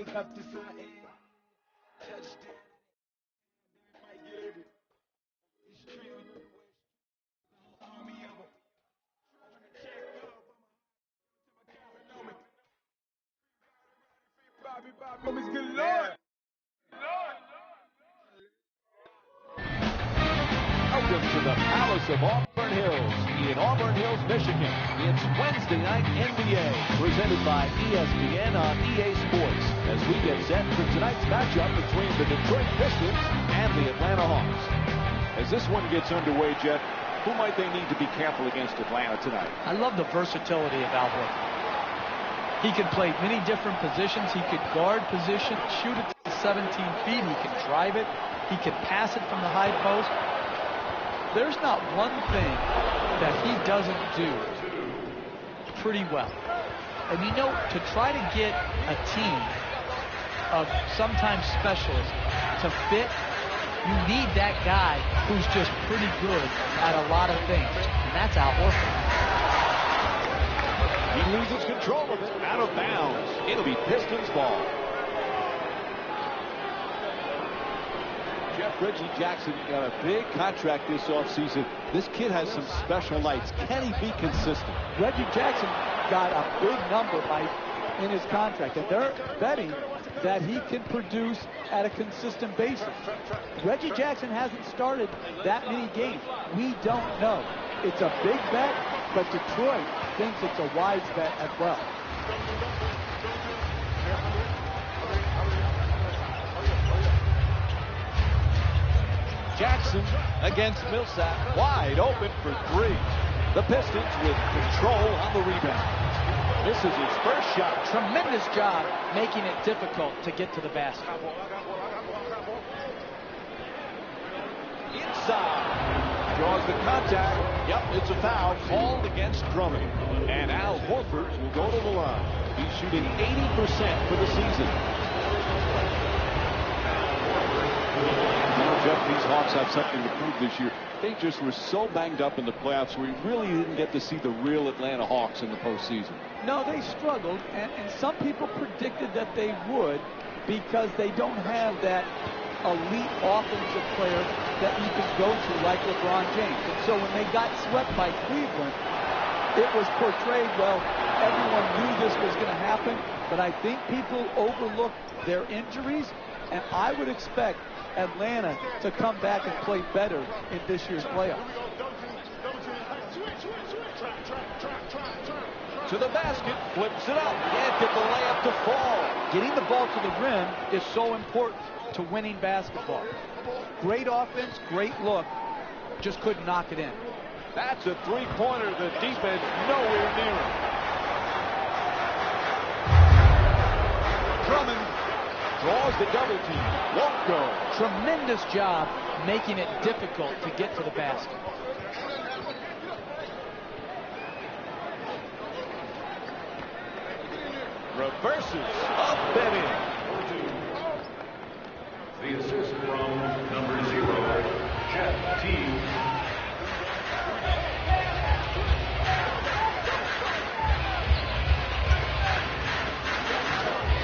Welcome to the Palace of Auburn Hills in Auburn Hills, Michigan. It's Wednesday night NBA, presented by ESPN on EA Sports, as we get set for tonight's matchup between the Detroit Pistons and the Atlanta Hawks. As this one gets underway, Jeff, who might they need to be careful against Atlanta tonight? I love the versatility of Al Horford. He can play many different positions. He could guard position, shoot it to 17 feet. He can drive it. He can pass it from the high post. There's not one thing that he doesn't do pretty well. And you know, to try to get a team of sometimes specialists to fit, you need that guy who's just pretty good at a lot of things. And that's Al Horford. He loses control of it, out of bounds. It'll be Pistons ball. Jeff, Reggie Jackson got a big contract this offseason. This kid has some special nights. Can he be consistent? Reggie Jackson got a big number in his contract, and they're betting that he can produce at a consistent basis. Reggie Jackson hasn't started that many games. We don't know. It's a big bet, but Detroit thinks it's a wise bet as well. Jackson against Millsap, wide open for three. The Pistons with control on the rebound. This is his first shot. Tremendous job making it difficult to get to the basket. Inside. Draws the contact. Yep, it's a foul called against Drummond. And Al Horford will go to the line. He's shooting 80% for the season. Jeff, these Hawks have something to prove this year. They just were so banged up in the playoffs, we really didn't get to see the real Atlanta Hawks in the postseason. No, they struggled, and some people predicted that they would, because they don't have that elite offensive player that you can go to like LeBron James. And so when they got swept by Cleveland, it was portrayed, well, everyone knew this was going to happen, but I think people overlooked their injuries, and I would expect Atlanta to come back and play better in this year's playoffs. To the basket, flips it up, can't get the layup to fall. Getting the ball to the rim is so important to winning basketball. Great offense, great look, just couldn't knock it in. That's a three-pointer. The defense nowhere near him. Drummond draws the double team. Won't go. Tremendous job making it difficult to get to the basket. Reverses up and in. The assist from number 0, Jeff Teague.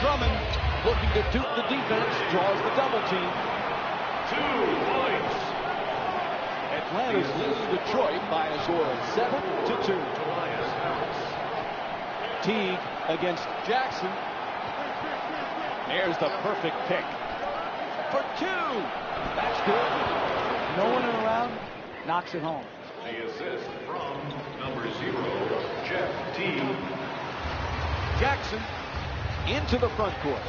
Drummond looking to dupe the defense, draws the double team. 2 points. Atlanta's leading Detroit by a score of 7-2. Teague against Jackson. There's the perfect pick for 2. That's good. No one around, knocks it home. The assist from number 0, Jeff Teague. Jackson into the front court.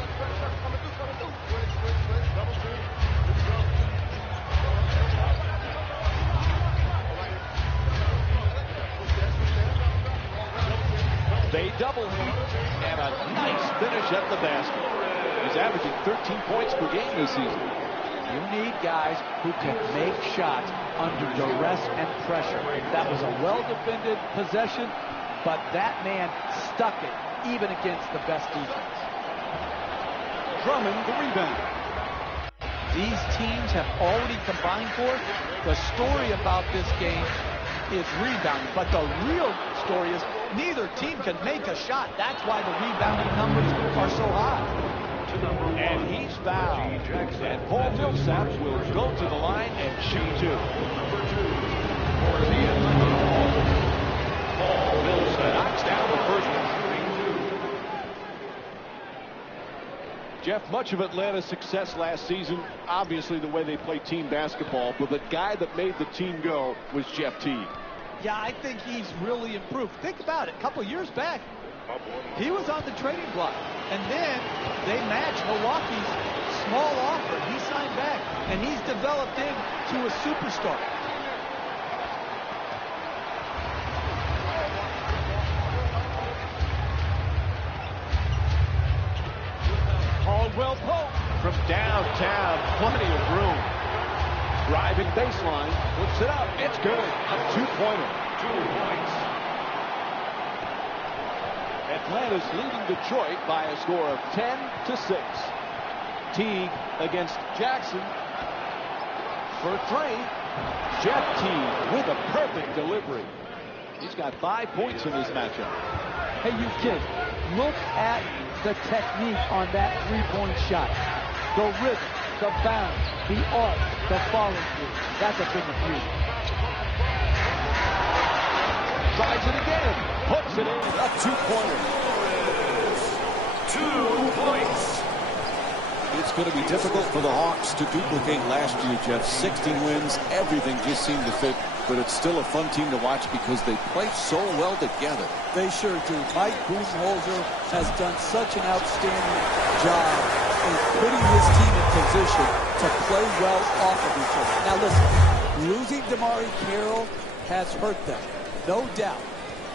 They double him, and a nice finish at the basket. He's averaging 13 points per game this season. You need guys who can make shots under duress and pressure. That was a well-defended possession, but that man stuck it even against the best defense. Drummond the rebound. These teams have already combined for it. The story about this game is rebounding, but the real story is neither team can make a shot. That's why the rebounding numbers are so high. And he's fouled. And Paul Millsap will go to the line and shoot two. For the Atlanta Hawks, Paul Millsap knocks down the first one, shooting two. Jeff, much of Atlanta's success last season, obviously the way they play team basketball, but the guy that made the team go was Jeff Teague. Yeah, I think he's really improved. Think about it. A couple years back, he was on the trading block. And then they matched Milwaukee's small offer. He signed back, and he's developed into a superstar. Caldwell Pope from downtown, plenty of room. Driving baseline, puts it up. It's good. A two-pointer. 2 points. Atlanta's leading Detroit by a score of 10-6. Teague against Jackson for three. Jeff Teague with a perfect delivery. He's got 5 points in this matchup. Hey, you kids, look at the technique on that three-point shot. The rhythm, the bounce, the arc, the follow-through. That's a big review. Tries it again. Puts it in. A two-pointer. 2 points. It's going to be difficult for the Hawks to duplicate last year, Jeff. 16 wins, everything just seemed to fit, but it's still a fun team to watch because they play so well together. They sure do. Mike Budenholzer has done such an outstanding job in putting his team in position to play well off of each other. Now listen, losing DeMarre Carroll has hurt them, no doubt,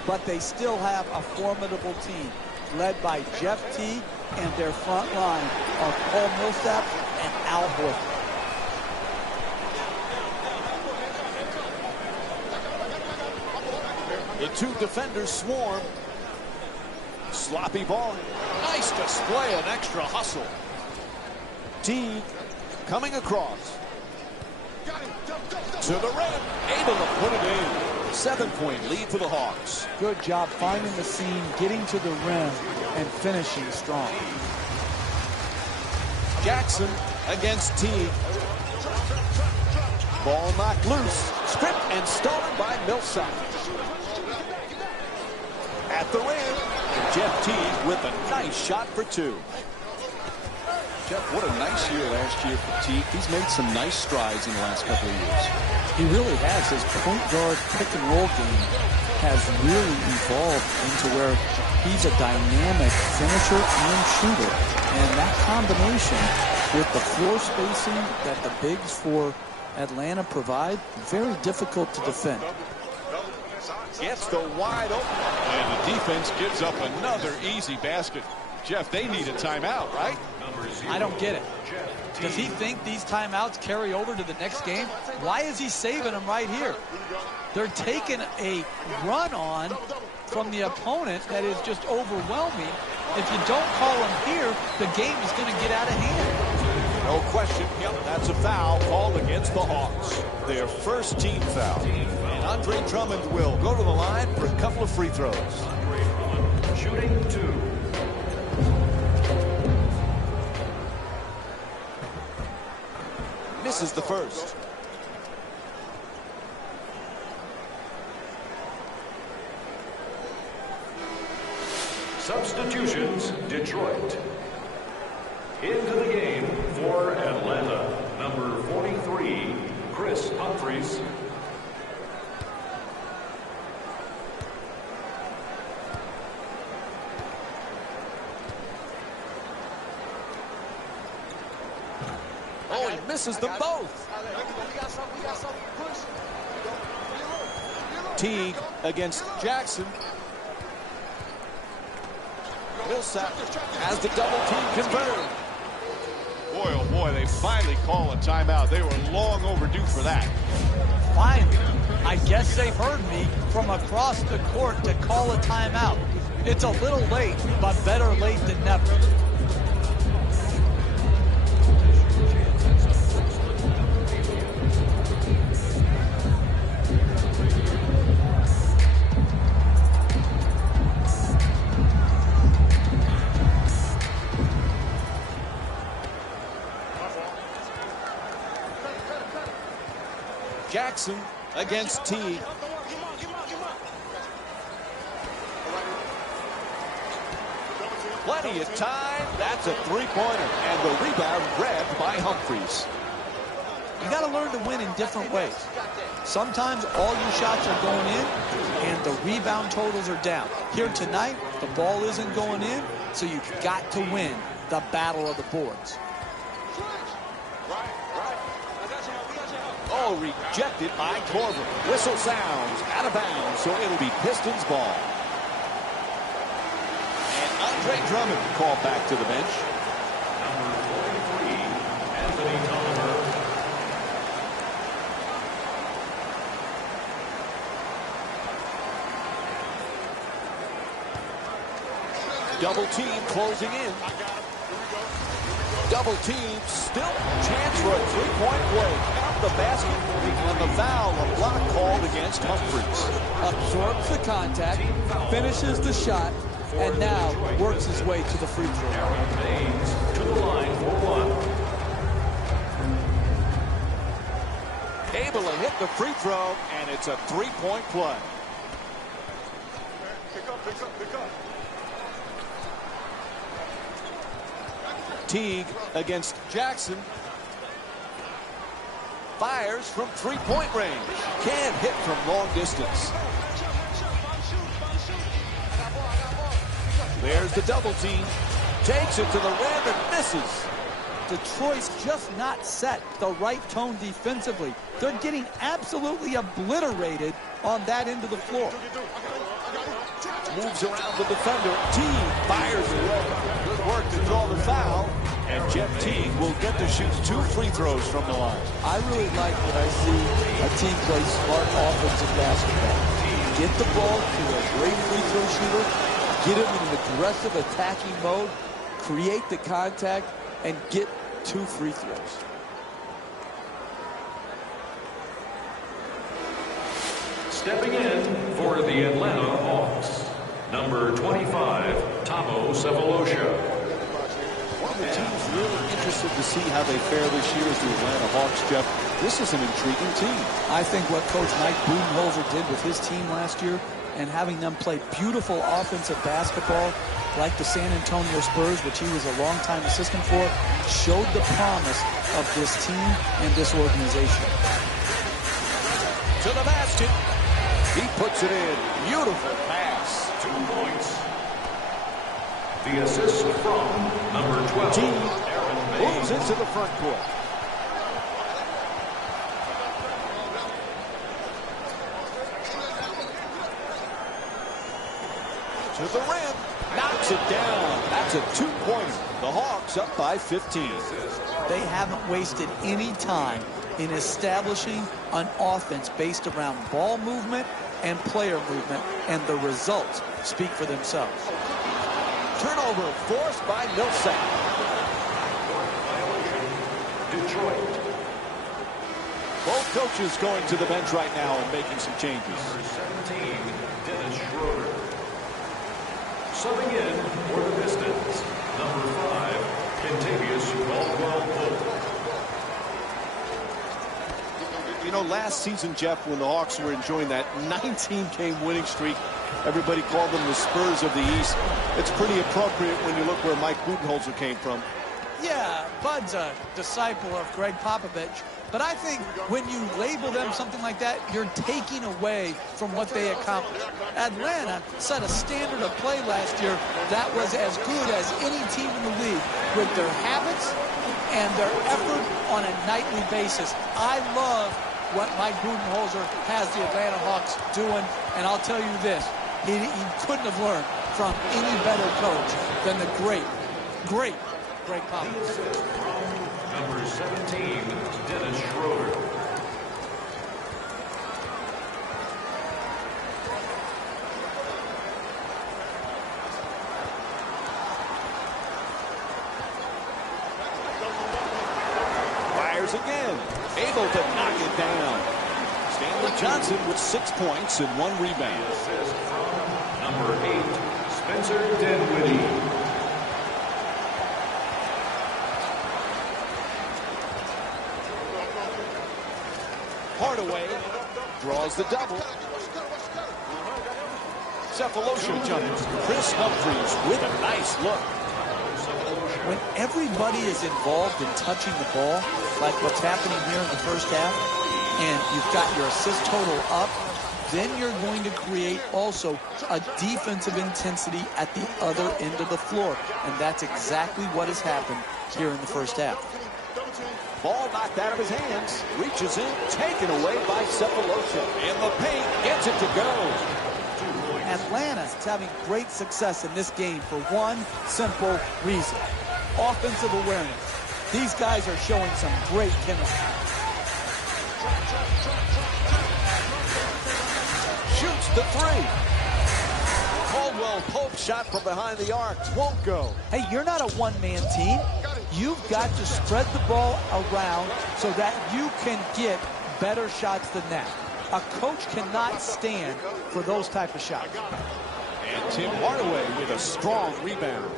but they still have a formidable team led by Jeff Teague and their front line of Paul Millsap and Al Horford. The two defenders swarm. Sloppy ball. Nice display of extra hustle. Teague coming across. To the rim. Able to put it in. 7-point lead for the Hawks. Good job finding the seam, getting to the rim, and finishing strong. Jackson against Teague. Ball knocked loose. Stripped and stolen by Millsap. At the rim. And Jeff Teague with a nice shot for two. Jeff, what a nice year last year for Teague. He's made some nice strides in the last couple of years. He really has. His point guard pick and roll game has really evolved into where he's a dynamic finisher and shooter. And that combination with the floor spacing that the bigs for Atlanta provide, very difficult to defend. Gets the wide open. And the defense gives up another easy basket. Jeff, they need a timeout, right? I don't get it. Does he think these timeouts carry over to the next game? Why is he saving them right here? They're taking a run on from the opponent that is just overwhelming. If you don't call him here, the game is going to get out of hand. No question. Yep, that's a foul called against the Hawks. Their first team foul. And Andre Drummond will go to the line for a couple of free throws. Shooting two. Misses the first. Substitutions, Detroit. Into the game for Atlanta, number 43, Chris Humphries. Oh, he misses them both. Teague against Jackson. Millsap has the double team converted. Boy, oh boy, they finally call a timeout. They were long overdue for that. Finally, I guess they heard me from across the court to call a timeout. It's a little late, but better late than never. Jackson against Teague. Plenty of time. That's a three-pointer. And the rebound grabbed by Humphries. You got to learn to win in different ways. Sometimes all your shots are going in and the rebound totals are down. Here tonight, the ball isn't going in, so you've got to win the battle of the boards. Oh, rejected by Corver. Whistle sounds out of bounds, so it'll be Pistons ball. And Andre Drummond called back to the bench. Number 43, Anthony Tolliver. Double team closing in. Double team, still chance for a three-point play. Count the basket on the foul, a block called against Humphries. Absorbs the contact, finishes the shot, and now works his way to the free throw. Aaron Baines to the line for one. Able to hit the free throw, and it's a three-point play. Pick up. Teague against Jackson. Fires from three-point range. Can't hit from long distance. There's the double team. Takes it to the rim and misses. Detroit's just not set the right tone defensively. They're getting absolutely obliterated on that end of the floor. Moves around the defender. Teague fires away. Good work to draw the foul. And Jeff Teague will get to shoot 2 free throws from the line. I really like when I see a team play smart offensive basketball. Get the ball to a great free throw shooter, get him in an aggressive attacking mode, create the contact, and get 2 free throws. Stepping in for the Atlanta Hawks, number 25, Tamo Sefolosha. One of the teams really interested to see how they fare this year is the Atlanta Hawks, Jeff. This is an intriguing team. I think what Coach Mike Budenholzer did with his team last year and having them play beautiful offensive basketball like the San Antonio Spurs, which he was a longtime assistant for, showed the promise of this team and this organization. To the basket. He puts it in. Beautiful pass. 2 points. The assist from number 12, Teague Aaron moves Baines. into the front court. To the rim. Knocks it down. That's a 2-pointer. The Hawks up by 15. They haven't wasted any time in establishing an offense based around ball movement and player movement, and the results speak for themselves. Turnover forced by Millsap. Detroit. Both coaches going to the bench right now and making some changes. Number 17, Dennis Schroeder. Subbing in for the Pistons, number 5, Kentavious Caldwell-Pope. You know, last season, Jeff, when the Hawks were enjoying that 19-game winning streak, everybody called them the Spurs of the East. It's pretty appropriate when you look where Mike Budenholzer came from. Yeah, Bud's a disciple of Greg Popovich, but I think when you label them something like that, you're taking away from what they accomplished. Atlanta set a standard of play last year that was as good as any team in the league with their habits and their effort on a nightly basis. I love what Mike Budenholzer has the Atlanta Hawks doing, and I'll tell you this, he couldn't have learned from any better coach than the great Greg Popovich. Number 17, Dennis Schroeder. Fires again. Able to knock it down. Stanley Johnson with 6 points and 1 rebound. Assist from number 8, Spencer Dinwiddie. Hardaway draws the double. Cephalosha jumps. Chris Humphries with a nice look. When everybody is involved in touching the ball, like what's happening here in the first half, and you've got your assist total up, then you're going to create also a defensive intensity at the other end of the floor. And that's exactly what has happened here in the first half. Ball knocked out of his hands. Reaches in, taken away by Cephalosha. In the paint, gets it to go. Atlanta's having great success in this game for one simple reason. Offensive awareness. These guys are showing some great chemistry. Shoots the three. Caldwell Pope shot from behind the arc. Won't go. Hey, you're not a one-man team. You've got to spread the ball around so that you can get better shots than that. A coach cannot stand for those type of shots. And Tim Hardaway with a strong rebound.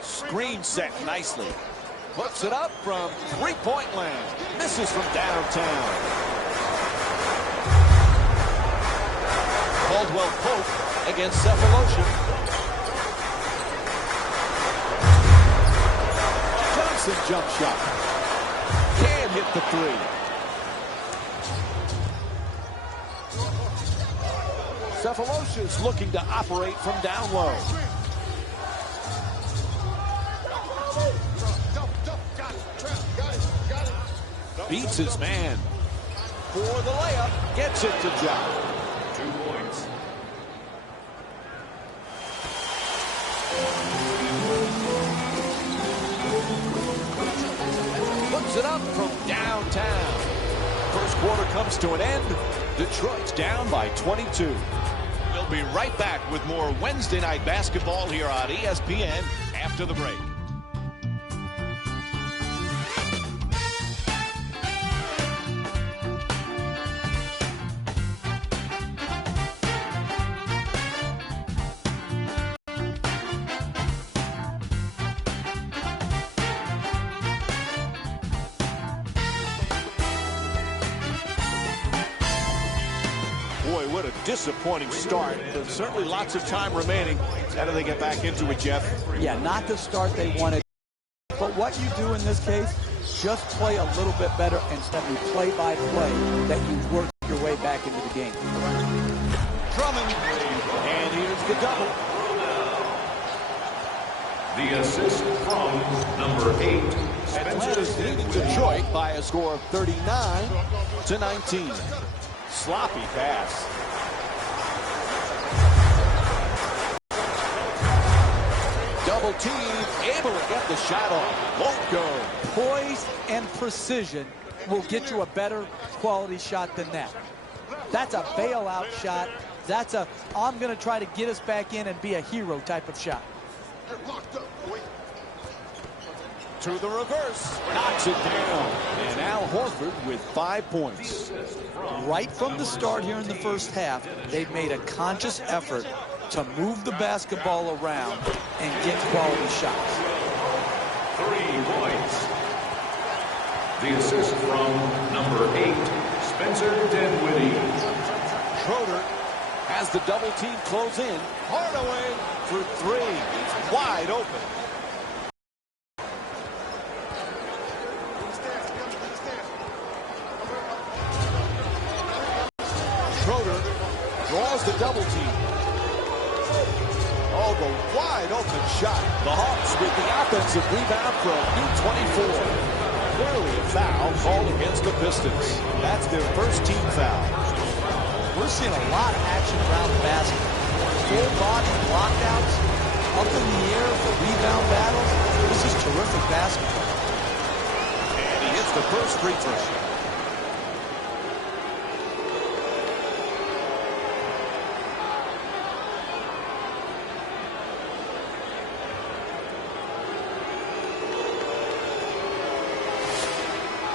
Screen set nicely. Puts it up from three-point land. Misses from downtown. Caldwell Pope against Cephalosha. Johnson jump shot. Can't hit the three. Cephalosha's looking to operate from down low. Beats his man. For the layup. Gets it to John. 2 points. Puts it up from downtown. First quarter comes to an end. Detroit's down by 22. We'll be right back with more Wednesday night basketball here on ESPN after the break. Boy, what a disappointing start. There's certainly lots of time remaining. How do they get back into it, Jeff? Yeah, not the start they wanted. But what you do in this case, just play a little bit better instead of play-by-play that you work your way back into the game. Drummond. And here's the double. The assist from number 8. Atlanta's leading Detroit by a score of 39-19. Sloppy pass. Double team, able to get the shot off. Won't go. Poise and precision will get you a better quality shot than that. That's a bailout shot. That's a, I'm going to try to get us back in and be a hero type of shot. To the reverse. Knocks it down. And Al Horford with 5 points. Right from the start here in the first half, they've made a conscious effort to move the basketball around and get quality shots. 3 points. The assist from number 8, Spencer Dinwiddie. Schroeder has the double team close in. Hardaway for 3. He's wide open. Schroeder draws the double team. Oh, the wide open shot. The Hawks with the offensive rebound for a new 24. Clearly a foul called against the Pistons. That's their first team foul. We're seeing a lot of action around the basket. Full body blockouts, up in the air for rebound battles. This is terrific basketball. And he hits the first free throw.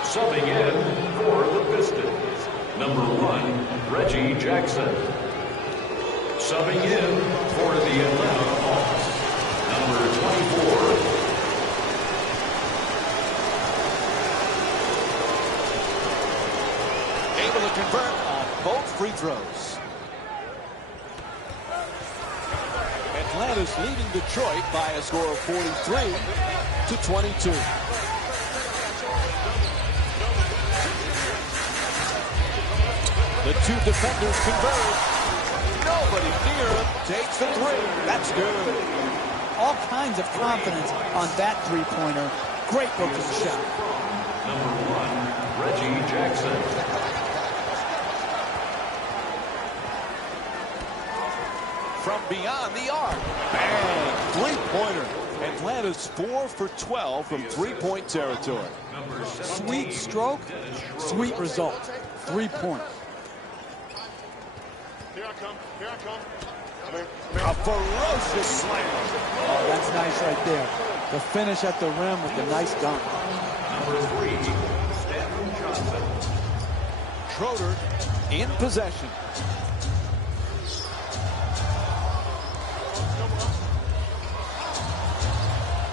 Subbing in for the Pistons, number 1, Reggie Jackson. Subbing in for the Atlanta Hawks, number 24. Able to convert on both free throws. Atlanta's leading Detroit by a score of 43-22. The two defenders converge. Nobody near him. Takes the three. That's good. All kinds of confidence on that three-pointer. Great looking shot. Number 1, Reggie Jackson. From beyond the arc. Bang! Three-pointer. Atlanta's 4 for 12 from three-point territory. Sweet stroke, sweet result. 3 points. Here I come. Here I come. A ferocious slam. Oh, that's nice right there. The finish at the rim with the nice dunk. Number 3, Stanley Johnson. Schroeder in possession.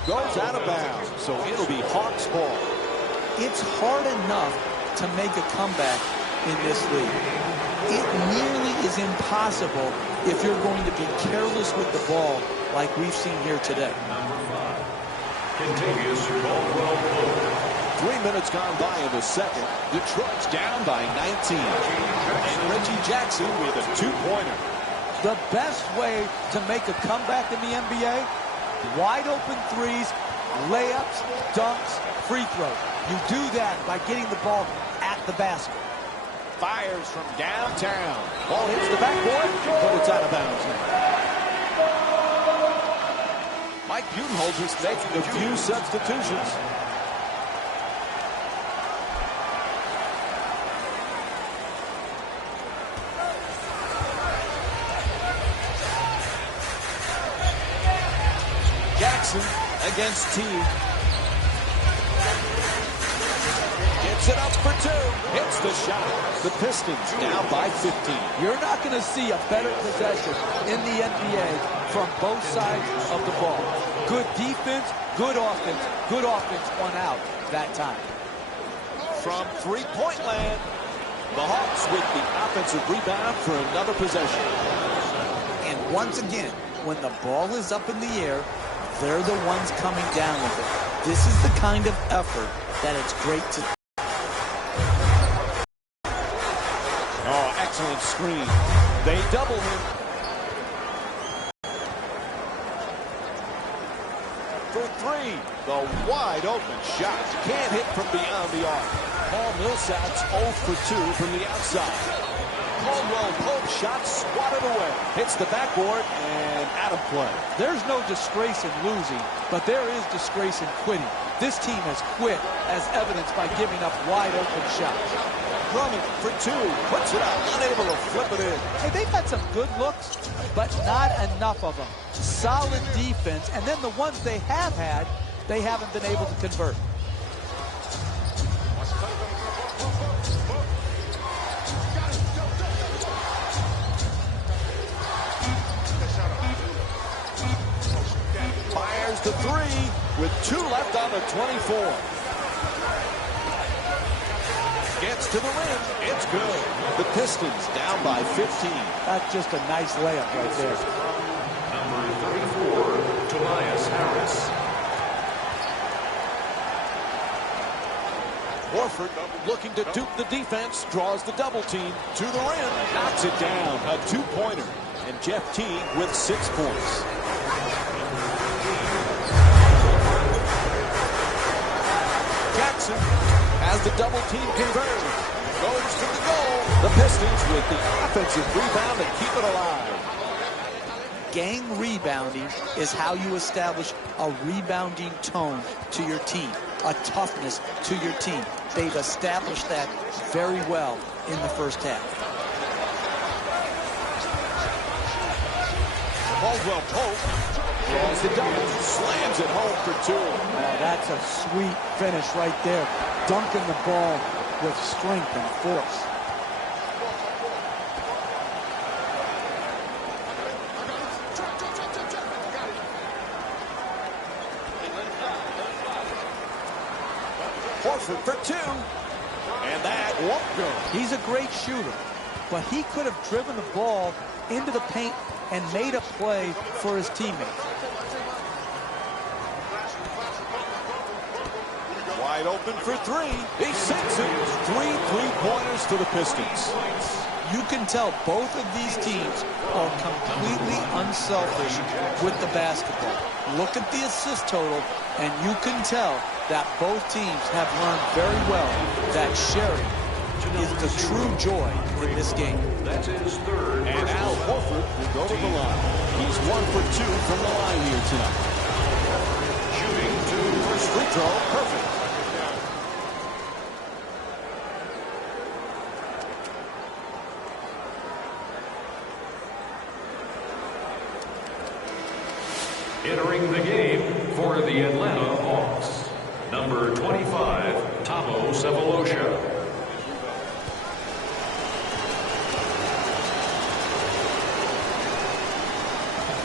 Goes out of bounds, so it'll be Hawks ball. It's hard enough to make a comeback in this league. It nearly is impossible if you're going to be careless with the ball like we've seen here today. Number 5, Kentavious Caldwell-Pope. 3 minutes gone by in the second. Detroit's down by 19. And Reggie Jackson with a two-pointer. The best way to make a comeback in the NBA, wide open threes, layups, dunks, free throws. You do that by getting the ball at the basket. Fires from downtown. Ball hits the backboard, but it's out of bounds now. Mike Budenholzer's making a few substitutions. Jackson against Teague. Gets it up for two. Hits the shot. The Pistons down by 15. You're not going to see a better possession in the NBA from both sides of the ball. Good defense, good offense won out that time. From three-point land, the Hawks with the offensive rebound for another possession. And once again, when the ball is up in the air, they're the ones coming down with it. This is the kind of effort that it's great to. Oh, excellent screen. They double him. For three, the wide open shot. Can't hit from beyond the arc. Paul Millsap's 0 for 2 from the outside. Caldwell-Pope shot swatted away. Hits the backboard and out of play. There's no disgrace in losing, but there is disgrace in quitting. This team has quit, as evidenced by giving up wide open shots. Drummond for two. Puts it up. Unable to flip it in. Hey, they've had some good looks, but not enough of them. Solid defense, and then the ones they have had, they haven't been able to convert. Fires the three with 2 left on the 24. Gets to the rim. It's good. The Pistons down by 15. That's just a nice layup right there. Number 34, Tobias Harris. Horford looking to dupe the defense. Draws the double team to the rim. Knocks it down. A two-pointer. And Jeff Teague with 6 points. Jackson has the double team converted. Goes to the goal. The Pistons with the offensive rebound and keep it alive. Gang rebounding is how you establish a rebounding tone to your team, a toughness to your team. They've established that very well in the first half. Caldwell-Pope draws the double, slams it home for 2. Oh, that's a sweet finish right there. Dunking the ball with strength and force. Horford for two. And that won't go. He's a great shooter, but he could have driven the ball into the paint and made a play for his teammates. Wide open for three. He sinks it. 3 3-pointers for the Pistons. You can tell both of these teams are completely unselfish with the basketball. Look at the assist total, and you can tell that both teams have learned very well that sharing is the true joy in this game. That's his third. And Al Horford will go to the line. He's 1 for 2 from the line here tonight. Shooting two. First free throw, perfect. Entering the game for the Atlanta Hawks, number 25, Tamo Sefolosha.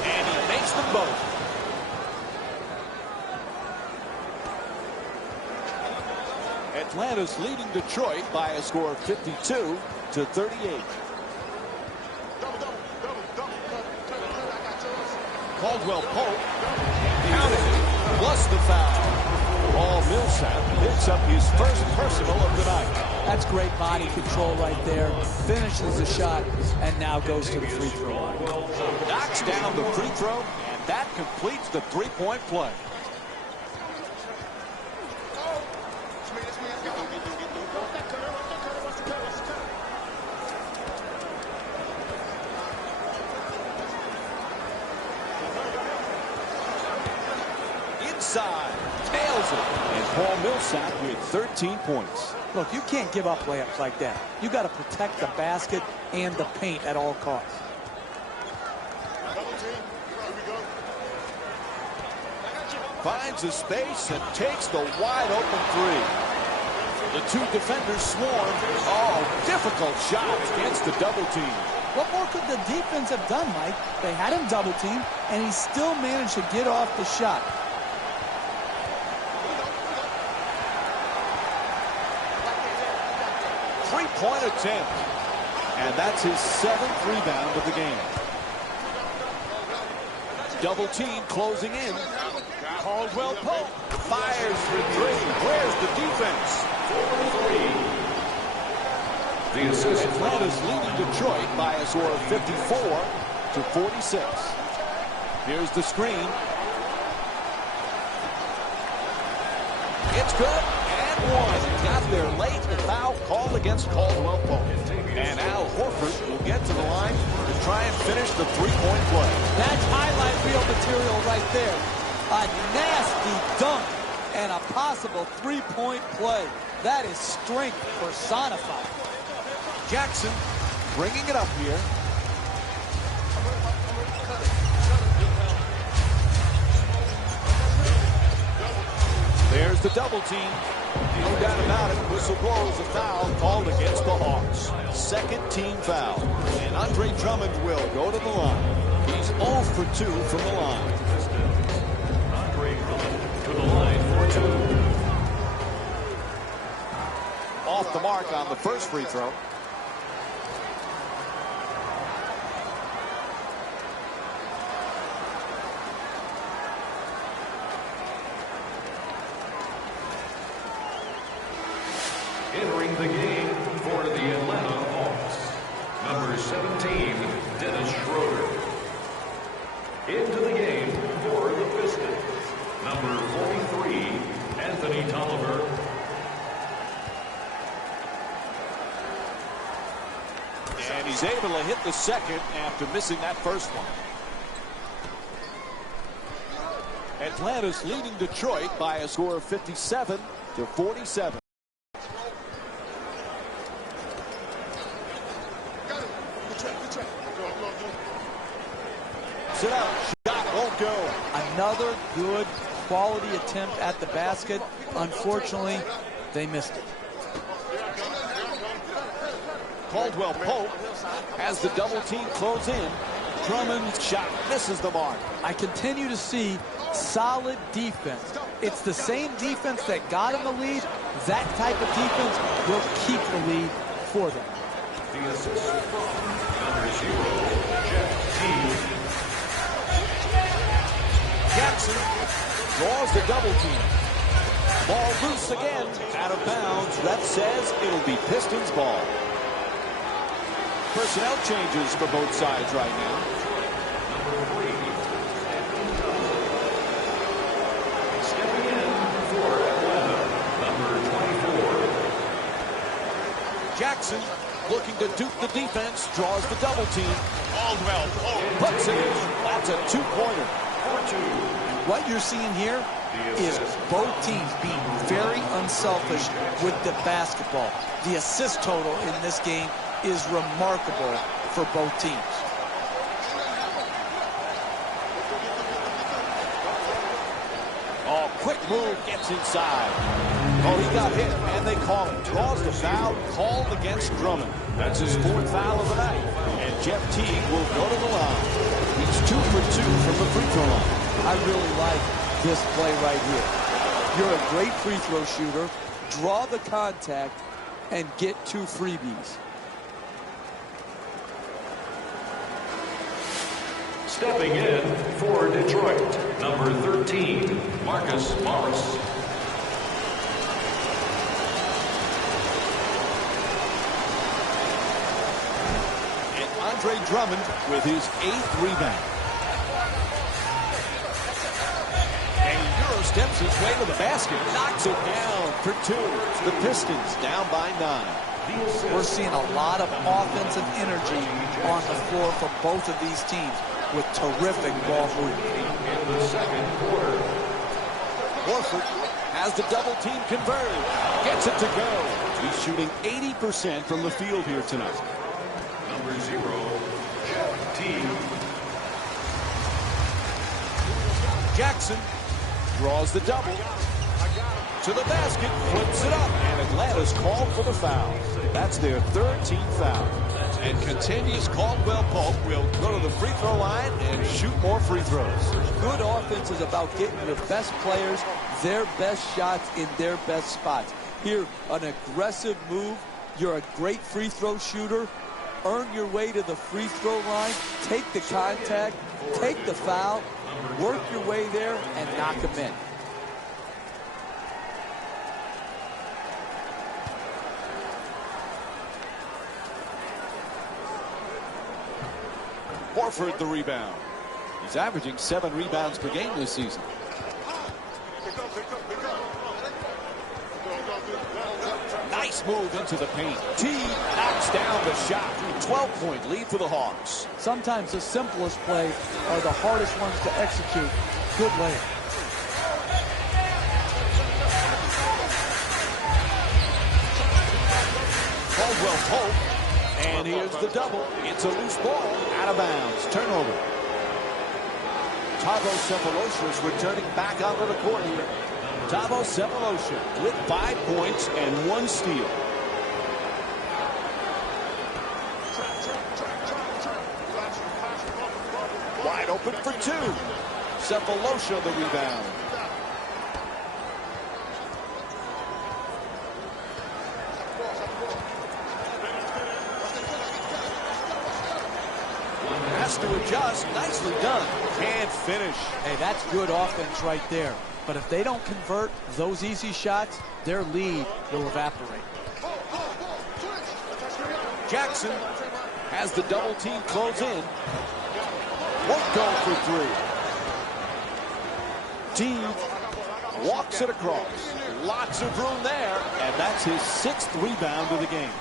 And he makes them both. Atlanta's leading Detroit by a score of 52-38. Caldwell Pope counted plus the foul. Paul Millsap picks up his first personal of the night. That's great body control right there. Finishes the shot and now goes to the free throw line. Knocks down the free throw, and that completes the three-point play. Inside, nails it, and Paul Millsap with 13 points. Look, you can't give up layups like that. You got to protect the basket and the paint at all costs. Finds a space and takes the wide open three. The two defenders swarm. Oh, difficult shots against the double team. What more could the defense have done, Mike? They had him double teamed, and he still managed to get off the shot. Three-point attempt. And that's his 7th rebound of the game. Double team closing in. Caldwell Pope fires for three. Where's the defense? 4-3. The assist. Atlanta's leading Detroit by a score of 54-46. Here's the screen. It's good. And one. Got there late. The foul called against Caldwell Pope. And Al Horford will get to the line to try and finish the three-point play. That's highlight reel material right there. A nasty dunk and a possible three-point play. That is strength personified. Jackson bringing it up here. There's the double team. No doubt about it, whistle blows a foul called against the Hawks. Second team foul. And Andre Drummond will go to the line. He's 0 for 2 from the line. Andre Drummond to the line for two. Off the mark on the first free throw. Entering the game for the Atlanta Hawks, number 17, Dennis Schroeder. Into the game for the Pistons, number 43, Anthony Tolliver. And he's able to hit the second after missing that first one. Atlanta's leading Detroit by a score of 57-47. Sit up. Shot won't go. Another good quality attempt at the basket. Unfortunately, they missed it. Caldwell Pope has the double team close in. Drummond's shot misses the mark. I continue to see solid defense. It's the same defense that got him the lead. That type of defense will keep the lead for them. The assist from number 0, Jeff T. Jackson draws the double team. Ball loose again, out of bounds. Ref says it'll be Pistons ball. Personnel changes for both sides right now. Number 3. Stepping in for Atlanta, number 24. Jackson looking to dupe the defense, draws the double team. Caldwell, Puts it in. That's a two-pointer. What you're seeing here is both teams being very unselfish with the basketball. The assist total in this game is remarkable for both teams. Oh, quick move, gets inside. Oh, he got hit, and they call it. Draws the foul, called against Drummond. That's his fourth foul of the night. And Jeff Teague will go to the line. He's 2 for 2 from the free throw line. I really like this play right here. You're a great free throw shooter. Draw the contact and get 2 freebies. Stepping in for Detroit, number 13, Marcus Morris. And Andre Drummond with his 8th rebound. And Euro steps his way to the basket, knocks it down for 2. The Pistons down by 9. We're seeing a lot of offensive energy on the floor for both of these teams with terrific ball movement. In the second quarter, Horford has the double team converted. Gets it to go. He's shooting 80% from the field here tonight. number 0, Jeff T. Jackson draws the double. To the basket, flips it up, and Atlanta's called for the foul. That's their 3rd team foul. And continues. Caldwell Pope will go to the free throw line and shoot more free throws. Good offense is about getting your best players their best shots in their best spots. Here, an aggressive move. You're a great free throw shooter. Earn your way to the free throw line. Take the contact. Take the foul. Work your way there and knock them in. Horford the rebound. He's averaging 7 rebounds per game this season. Nice move into the paint. T knocks down the shot. 12-point lead for the Hawks. Sometimes the simplest plays are the hardest ones to execute. Good layup. Caldwell Pope. And here's the double. It's a loose ball. Out of bounds. Turnover. Thabo Sefolosha is returning back onto the court here. Thabo Sefolosha with 5 points and 1 steal. Wide open for 2. Sefolosha the rebound. Has to adjust. Nicely done. Can't finish. Hey, that's good offense right there. But if they don't convert those easy shots, their lead will evaporate. Jackson has the double team close in. Won't go for 3. Teague walks it across. Lots of room there. And that's his 6th rebound of the game.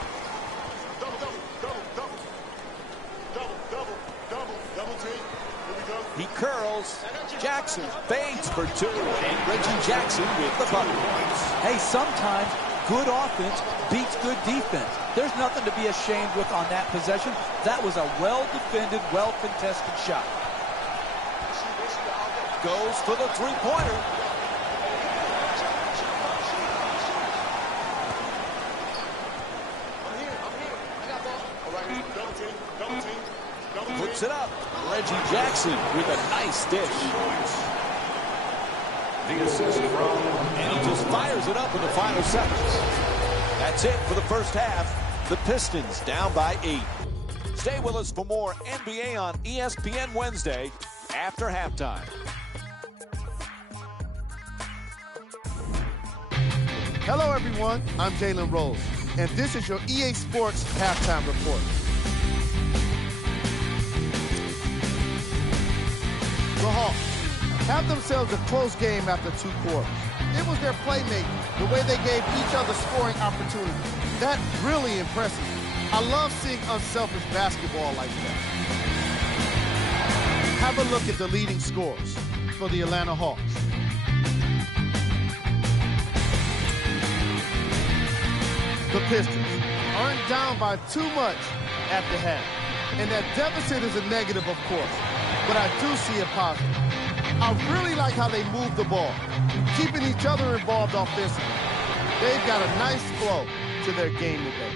He curls. Jackson fades for 2. And Reggie Jackson with the bucket. Hey, sometimes good offense beats good defense. There's nothing to be ashamed with on that possession. That was a well-defended, well-contested shot. Goes for the 3-pointer. Whips it up. Reggie Jackson with a nice dish. The assist from... And he just fires it up in the final seconds. That's it for the first half. The Pistons down by 8. Stay with us for more NBA on ESPN Wednesday after halftime. Hello, everyone. I'm Jalen Rose, and this is your EA Sports Halftime Report. The Hawks have themselves a close game after 2 quarters. It was their playmaking, the way they gave each other scoring opportunities. That really impresses me. I love seeing unselfish basketball like that. Have a look at the leading scorers for the Atlanta Hawks. The Pistons aren't down by too much at the half. And that deficit is a negative, of course, but I do see a positive. I really like how they move the ball, keeping each other involved offensively. They've got a nice flow to their game today.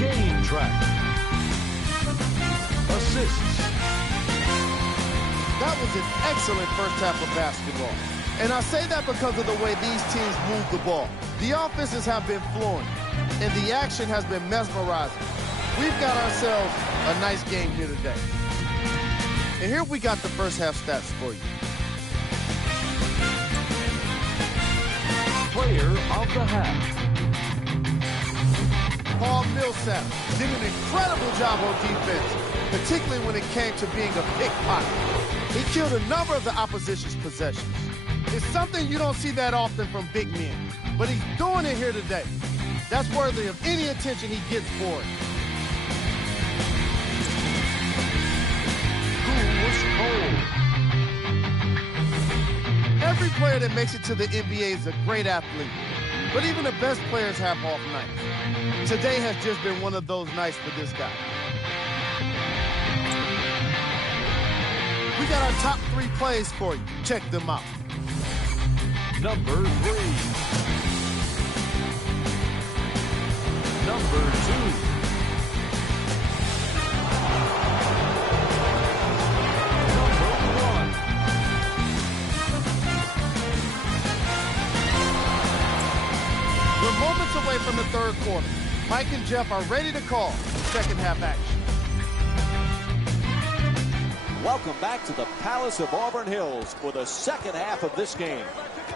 Game track. Assists. That was an excellent first half of basketball. And I say that because of the way these teams move the ball. The offenses have been flowing, and the action has been mesmerizing. We've got ourselves a nice game here today. And here we got the first half stats for you. Player of the half. Paul Millsap did an incredible job on defense, particularly when it came to being a pickpocket. He killed a number of the opposition's possessions. It's something you don't see that often from big men, but he's doing it here today. That's worthy of any attention he gets for it. Who was cold? Every player that makes it to the NBA is a great athlete, but even the best players have off nights. Today has just been one of those nights for this guy. We got our top 3 plays for you. Check them out. Number 3. Number 2. We're moments away from the third quarter. Mike and Jeff are ready to call second half action. Welcome back to the Palace of Auburn Hills for the second half of this game.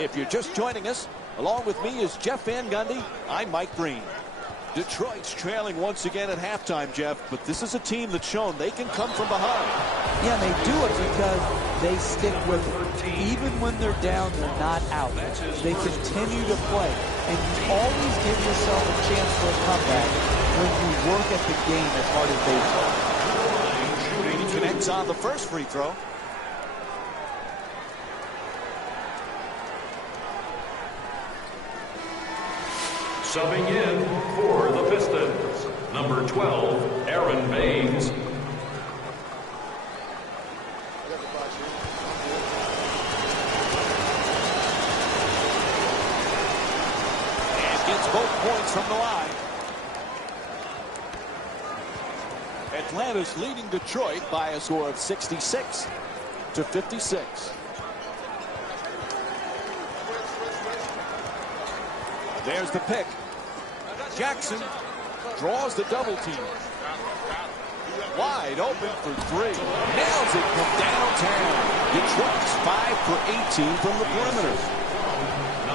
If you're just joining us, along with me is Jeff Van Gundy. I'm Mike Breen. Detroit's trailing once again at halftime, Jeff, but this is a team that's shown they can come from behind. Yeah, they do it because they stick with it. Even when they're down, they're not out. They continue to play. And you always give yourself a chance for a comeback when you work at the game as hard as they do. He connects on the first free throw. Subbing in for the Pistons, number 12, Aaron Baines. And gets both points from the line. Atlanta's leading Detroit by a score of 66-56. There's the pick. Jackson draws the double team. Wide open for 3. Nails it from downtown. Detroit's 5 for 18 from the perimeter.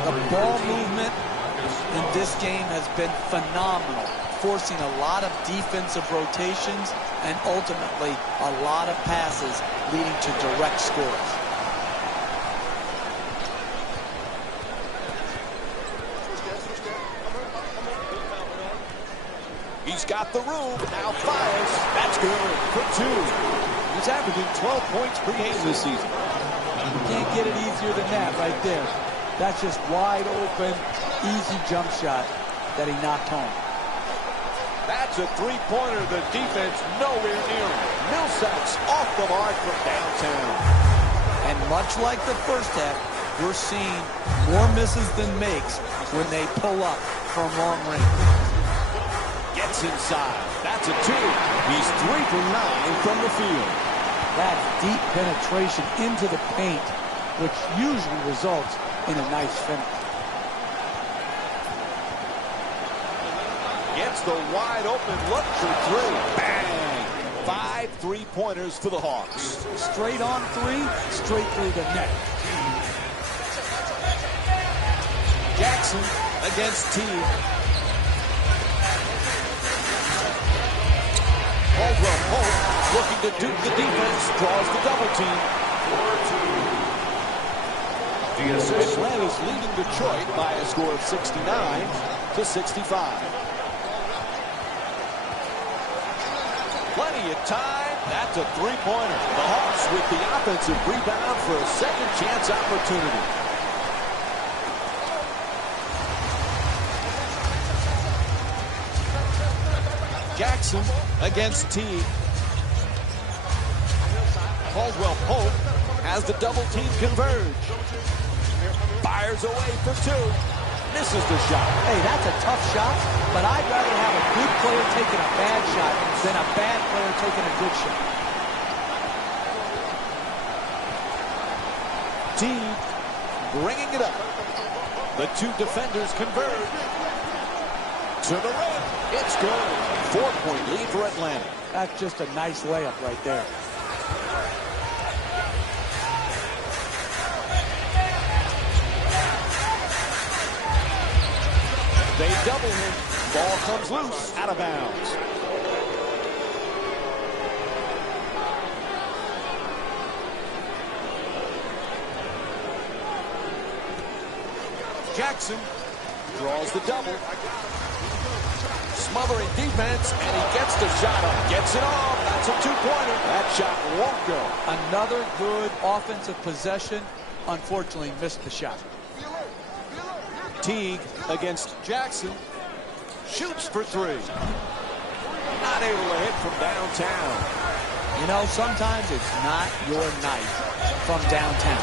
The ball movement in this game has been phenomenal, forcing a lot of defensive rotations and ultimately a lot of passes leading to direct scores. He's got the room, now fires. That's good for 2. He's averaging 12 points per game this season. You can't get it easier than that right there. That's just wide open, easy jump shot that he knocked home. That's a 3-pointer. The defense nowhere near him. Millsap's off the mark from downtown. And much like the first half, we're seeing more misses than makes when they pull up from long range. Gets inside. That's a 2. He's 3 for 9 from the field. That's deep penetration into the paint, which usually results in a nice finish. Gets the wide open look for 3. Bang! 5 3-pointers for the Hawks. Straight on 3, straight through the net. Jackson against Teague. Caldwell Pope looking to duke the defense, draws the double team. Atlanta's leading Detroit by a score of 69-65. Plenty of time. That's a 3-pointer. The Hawks with the offensive rebound for a second chance opportunity. Jackson against Teague. Caldwell Pope has the double team converge. Fires away for 2. Misses the shot. Hey, that's a tough shot, but I'd rather have a good player taking a bad shot than a bad player taking a good shot. Teague bringing it up. The 2 defenders converge. To the rim. It's good. 4-point lead for Atlanta. That's just a nice layup right there. They double him. Ball comes loose. Out of bounds. Jackson draws the double. Smothering defense, and he gets the shot up. Gets it off. That's a 2-pointer. That shot won't go. Another good offensive possession. Unfortunately, missed the shot. Teague against Jackson. Shoots for 3. Not able to hit from downtown. You know, sometimes it's not your night from downtown.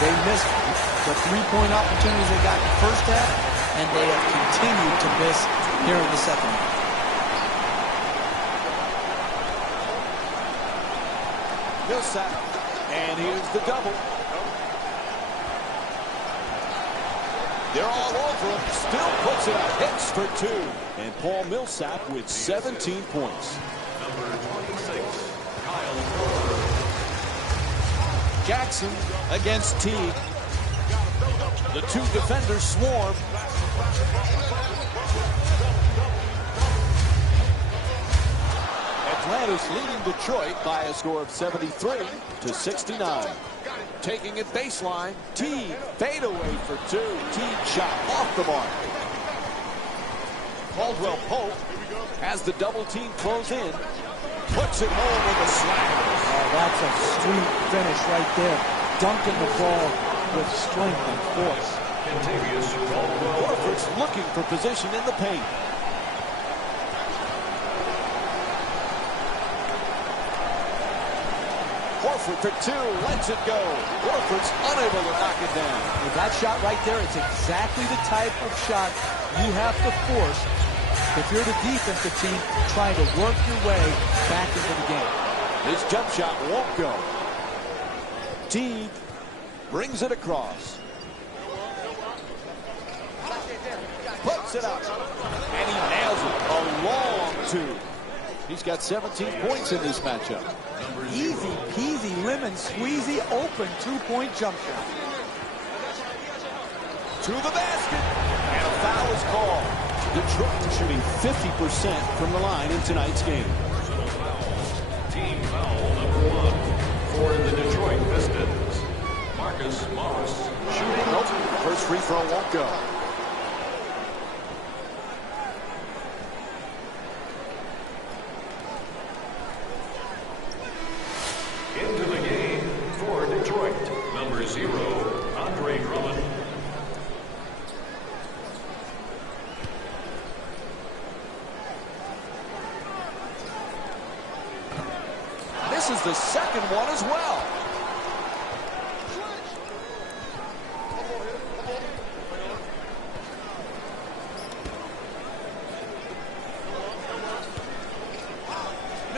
They missed the 3-point opportunities they got in the first half, and they have continued to miss here in the second half. Millsap, and here's the double. They're all over him. Still puts it up. Hits for 2. And Paul Millsap with 17 points. Number 26, Kyle. Jackson against Teague. The 2 defenders swarm. Atlanta's leading Detroit by a score of 73-69. Taking it baseline. Teague fadeaway for 2. Teague shot off the mark. Caldwell Pope has the double team close in. Puts it home with a slam. Oh, that's a sweet finish right there. Dunking the ball with strength and force. Horford's looking for position in the paint. Horford for 2, lets it go. Horford's unable to knock it down. With that shot right there, it's exactly the type of shot you have to force if you're the defensive team trying to work your way back into the game. His jump shot won't go. Teague brings it across. Puts it up. And he nails it. A long 2. He's got 17 points in this matchup. Easy peasy, lemon squeezy, open 2-point jump shot. To the basket. And a foul is called. Detroit shooting 50% from the line in tonight's game. Team foul number 1 for the Detroit Pistons. Marcus Morris shooting. Nope. First free throw won't go. Into the game for Detroit, number 0, Andre Drummond. This is the second one as well.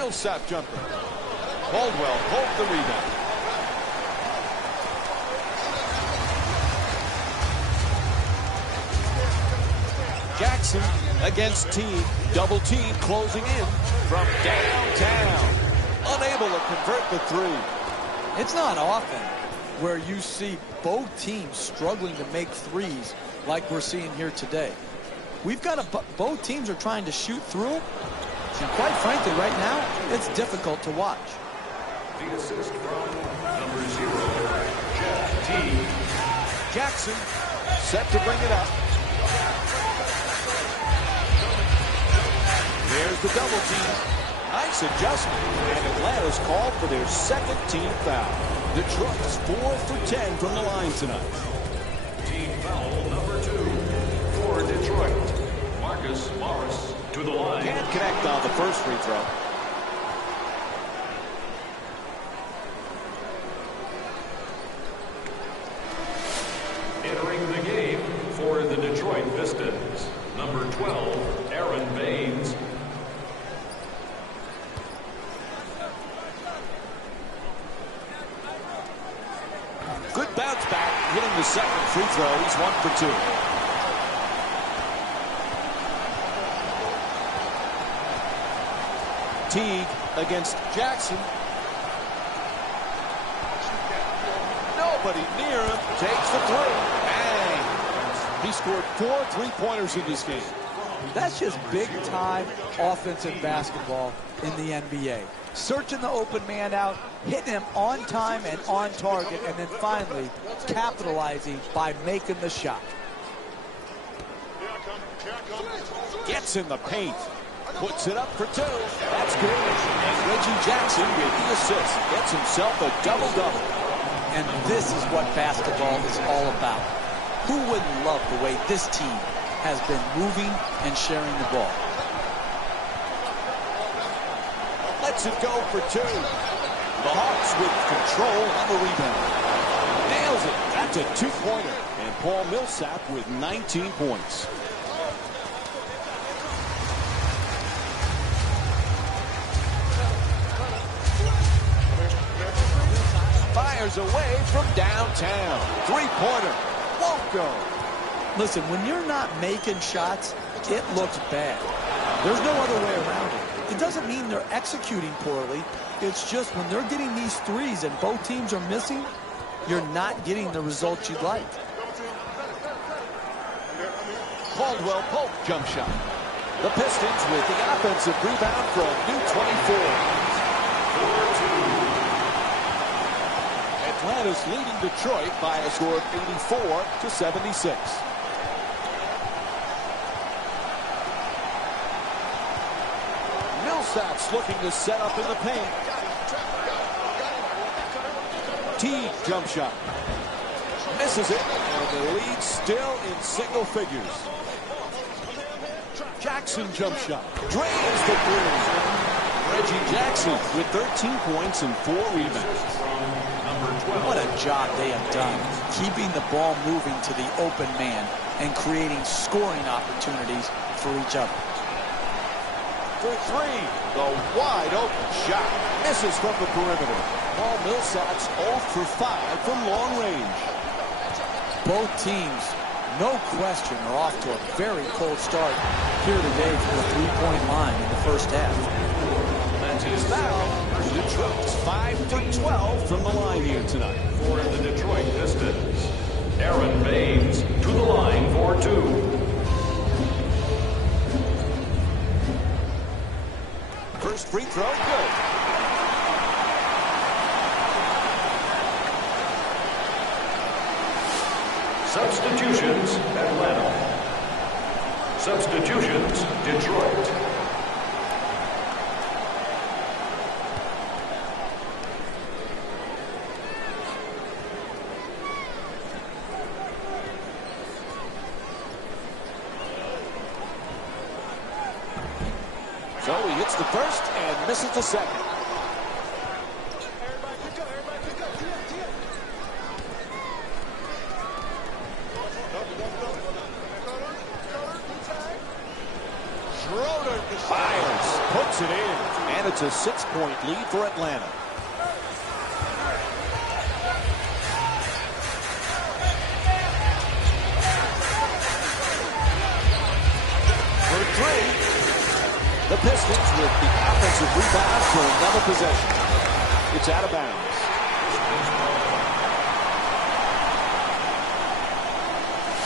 Millsap jumper. Caldwell Pope the rebound. Jackson against Teague. Double team closing in from downtown. Unable to convert the three. It's not often where you see both teams struggling to make threes like we're seeing here today. We've got both teams are trying to shoot through, and quite frankly, right now, it's difficult to watch. The assist from number 0, Jeff Teague. Jackson set to bring it up. There's the double team. Nice adjustment. And Atlanta's called for their second team foul. Detroit's 4 for 10 from the line tonight. Team foul number 2 for Detroit. Marcus Morris to the line. Can't connect on the first free throw. Entering the game for the Detroit Pistons, number 12, Aaron Baines. Good bounce back, hitting the second free throw. He's 1 for 2. Teague against Jackson. Nobody near him. Takes the three. Bang! He scored 4 3-pointers in this game. That's just big-time offensive basketball in the NBA. Searching the open man out, hitting him on time and on target, and then finally capitalizing by making the shot. Gets in the paint. Puts it up for 2. That's good. And Reggie Jackson with the assist. Gets himself a double-double. And this is what basketball is all about. Who wouldn't love the way this team has been moving and sharing the ball? Lets it go for 2. The Hawks with control on the rebound. Nails it. That's a 2-pointer. And Paul Millsap with 19 points. Fires away from downtown. 3-pointer. Won't go. Listen, when you're not making shots, it looks bad. There's no other way around it. It doesn't mean they're executing poorly. It's just when they're getting these threes and both teams are missing, you're not getting the results you'd like. Caldwell Pope jump shot. The Pistons with the offensive rebound for a new 24. Atlanta's leading Detroit by a score of 84-76. Millsap's looking to set up in the paint. Teague jump shot. Misses it, and the lead still in single figures. Jackson jump shot. Drains the three. Reggie Jackson with 13 points and 4 rebounds. What a job they have done, keeping the ball moving to the open man and creating scoring opportunities for each other. For 3, the wide open shot. Misses from the perimeter. Paul Millsap's 0 for 5 from long range. Both teams, no question, are off to a very cold start here today from the three-point line in the first half. His foul. Detroit's 5 for 12 from the line here tonight. For the Detroit Pistons, Aaron Baines to the line for 2. First free throw, good. Substitutions, Atlanta. Substitutions, Detroit. So he hits the first and misses the second. Schroeder fires, puts it in, and it's a 6-point lead for Atlanta. For three, the Pistons with the offensive rebound for another possession. It's out of bounds.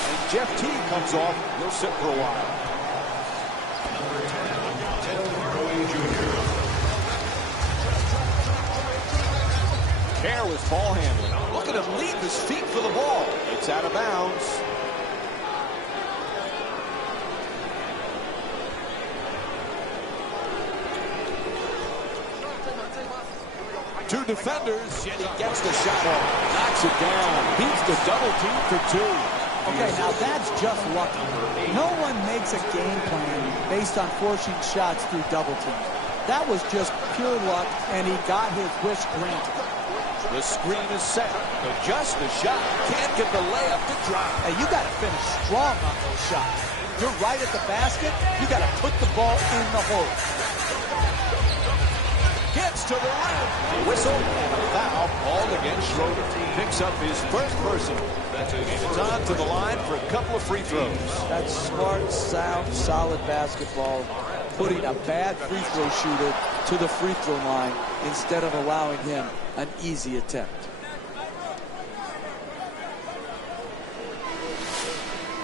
And Jeff Teague comes off. He'll sit for a while. Careless ball handling. Look at him leave his feet for the ball. It's out of bounds. Two defenders, and he gets the shot off. Knocks it down. Beats the double team for two. Okay, now that's just lucky. No one makes a game plan based on forcing shots through double teams. That was just pure luck, and he got his wish granted. The screen is set. Adjust the shot. Can't get the layup to drop. Hey, you got to finish strong on those shots. You're right at the basket. You got to put the ball in the hole. Gets to the rim. A whistle and a foul called against Schroeder. Picks up his first personal. And it's on to the line for a couple of free throws. That's smart, sound, solid basketball. Putting a bad free throw shooter to the free throw line instead of allowing him an easy attempt.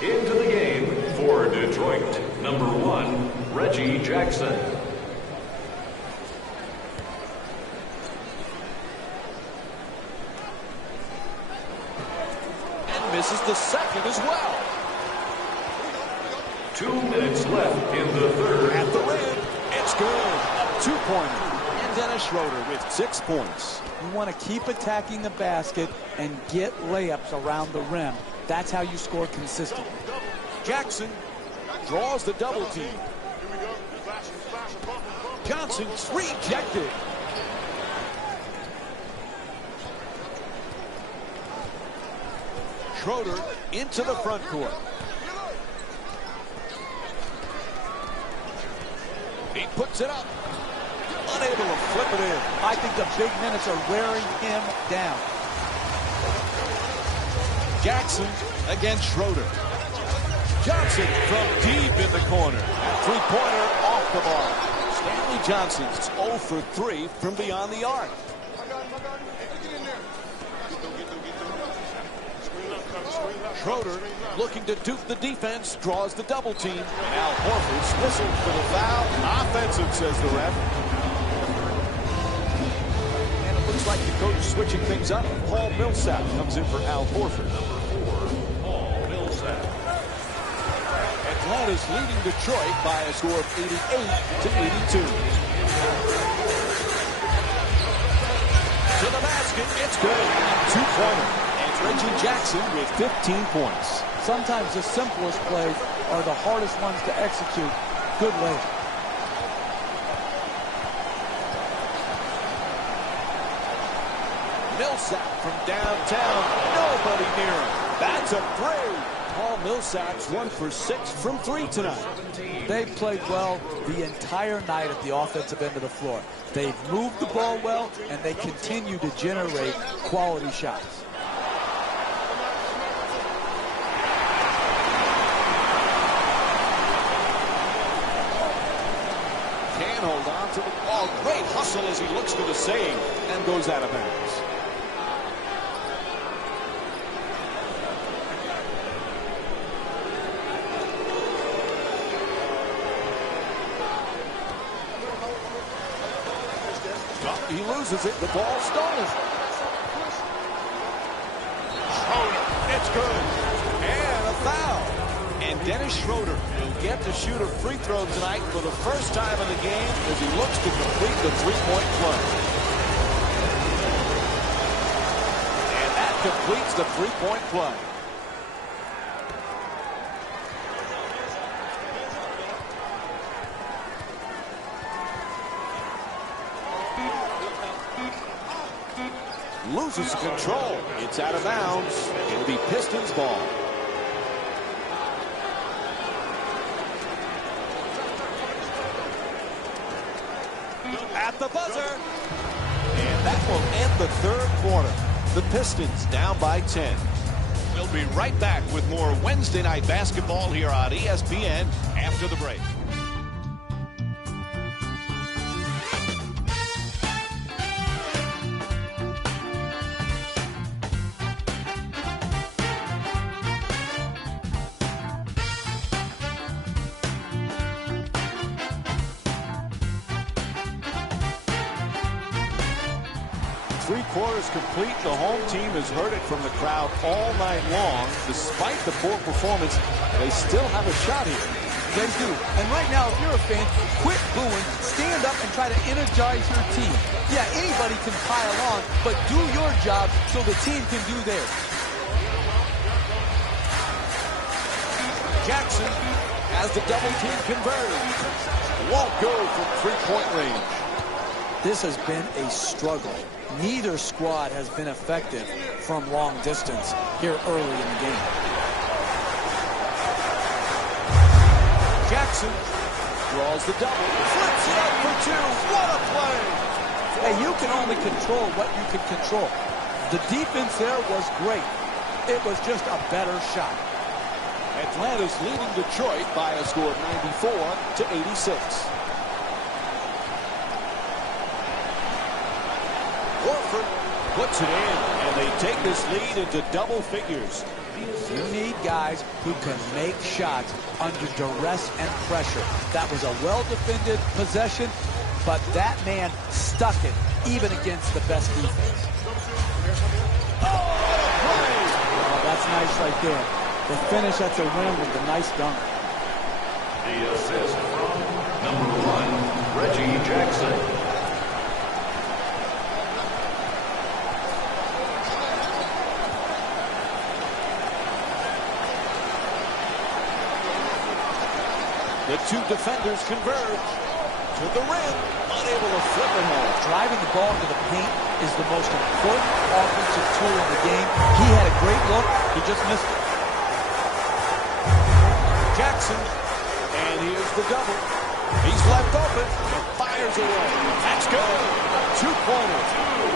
Into the game for Detroit, number 1, Reggie Jackson. Misses the second as well. 2 minutes left in the third. At the rim, it's good. A two-pointer. And Dennis Schroeder with 6 points. You want to keep attacking the basket and get layups around the rim. That's how you score consistently. Jackson draws the double team. Johnson's rejected. Schroeder into the front court. He puts it up. Unable to flip it in. I think the big minutes are wearing him down. Jackson against Schroeder. Johnson from deep in the corner. Three-pointer off the bar. Stanley Johnson's 0 for 3 from beyond the arc. Schroeder looking to dupe the defense, draws the double team. And Al Horford's whistled for the foul. Offensive, says the ref. And it looks like the coach switching things up. Paul Millsap comes in for Al Horford. Number 4, Paul Millsap. Atlanta's leading Detroit by a score of 88-82. To the basket, it's good. Two-pointer. Reggie Jackson with 15 points. Sometimes the simplest plays are the hardest ones to execute. Good layup. Millsap from downtown. Nobody near him. That's a three. Paul Millsap's 1 for 6 from 3 tonight. They played well the entire night at the offensive end of the floor. They've moved the ball well, and they continue to generate quality shots. Hold on to the ball. Great hustle as he looks for the save and goes out of bounds. He loses it. The ball stolen. It's good. And a foul. And Dennis Schroeder will get to shoot a free throw tonight for the first time in the game as he looks to complete the three-point play. And that completes the three-point play. Loses control. It's out of bounds. It'll be Pistons ball. at the buzzer. And that will end the third quarter. The Pistons down by 10. We'll be right back with more Wednesday night basketball here on ESPN after the break. Three quarters complete. The home team has heard it from the crowd all night long. Despite the poor performance, they still have a shot here. They do. And right now, if you're a fan, quit booing, stand up and try to energize your team. Yeah, anybody can pile on, but do your job so the team can do theirs. Jackson, as the double team converts, won't go from three-point range. This has been a struggle. Neither squad has been effective from long distance here early in the game. Jackson draws the double, flips it up for two. What a play! Hey, you can only control what you can control. The defense there was great. It was just a better shot. Atlanta's leading Detroit by a score of 94-86. Horford puts it in, and they take this lead into double figures. You need guys who can make shots under duress and pressure. That was a well-defended possession, but that man stuck it even against the best defense. Oh, that's nice right there. The finish at the rim with the nice dunk. The assist from number 1, Reggie Jackson. The two defenders converge to the rim, unable to flip it home. Driving the ball into the paint is the most important offensive tool in the game. He had a great look. He just missed it. Jackson, and here's the double. He's left open and fires away. That's good. Two-pointer.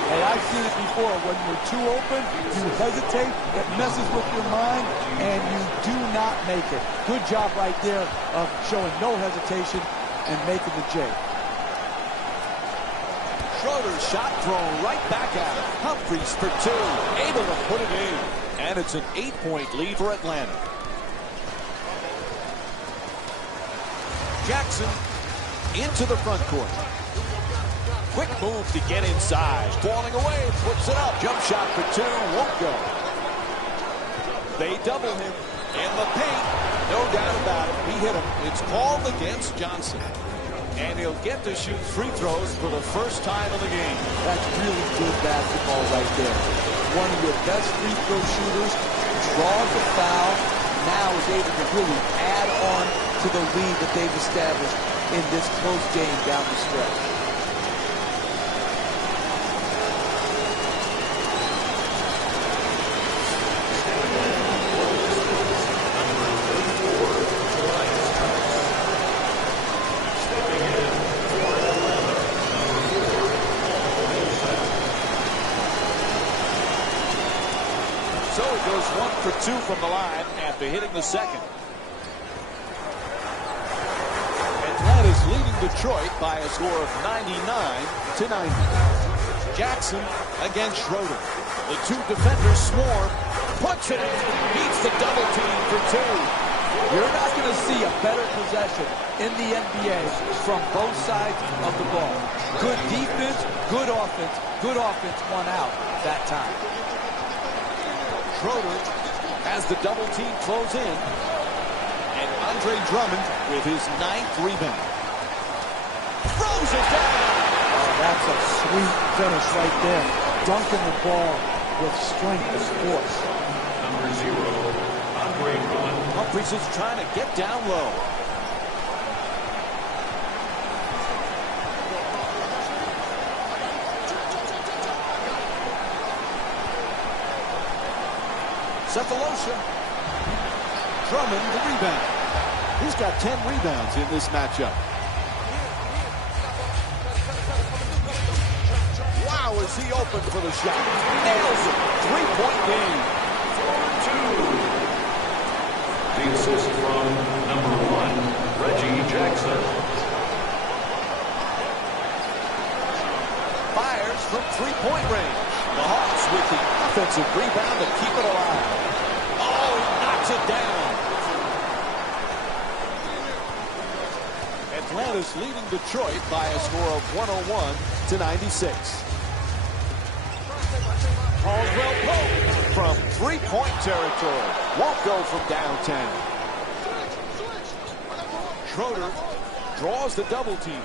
Hey, I've seen it before. When you're too open, you hesitate, it messes with your mind, and you do not make it. Good job right there of showing no hesitation and making the J. Schroeder's shot thrown right back at him. Humphries for two, able to put it in. And it's an 8-point lead for Atlanta. Jackson into the front court. Quick move to get inside. Falling away, puts it up. Jump shot for two, won't go. They double him in the paint. No doubt about it. He hit him. It's called against Johnson. And he'll get to shoot free throws for the first time in the game. That's really good basketball right there. One of your best free throw shooters draws a foul, now is able to really add on to the lead that they've established in this close game down the stretch. So it goes 1 for 2 from the line after hitting the second. Atlanta's leading Detroit by a score of 99-90. Jackson against Schroeder. The two defenders swarm. Puts it in. Beats the double team for two. You're not going to see a better possession in the NBA from both sides of the ball. Good defense, good offense. Good offense won out that time. Schroeder has the double team close in. And Andre Drummond with his 9th rebound. Throws it down. Oh, that's a sweet finish right there. Dunking the ball with strength and force. Number 0, Andre Drummond. Humphries is trying to get down low. Cephalosha. Drummond the rebound. He's got 10 rebounds in this matchup. Now is he open for the shot? Nails it. Three-point game. 4-2. The assist from number 1, Reggie Jackson. Fires from three-point range. The Hawks with the offensive rebound to keep it alive. Oh, he knocks it down. Atlanta's leading Detroit by a score of 101-96. Caldwell Pope from three-point territory. Won't go from downtown. Schroeder draws the double team.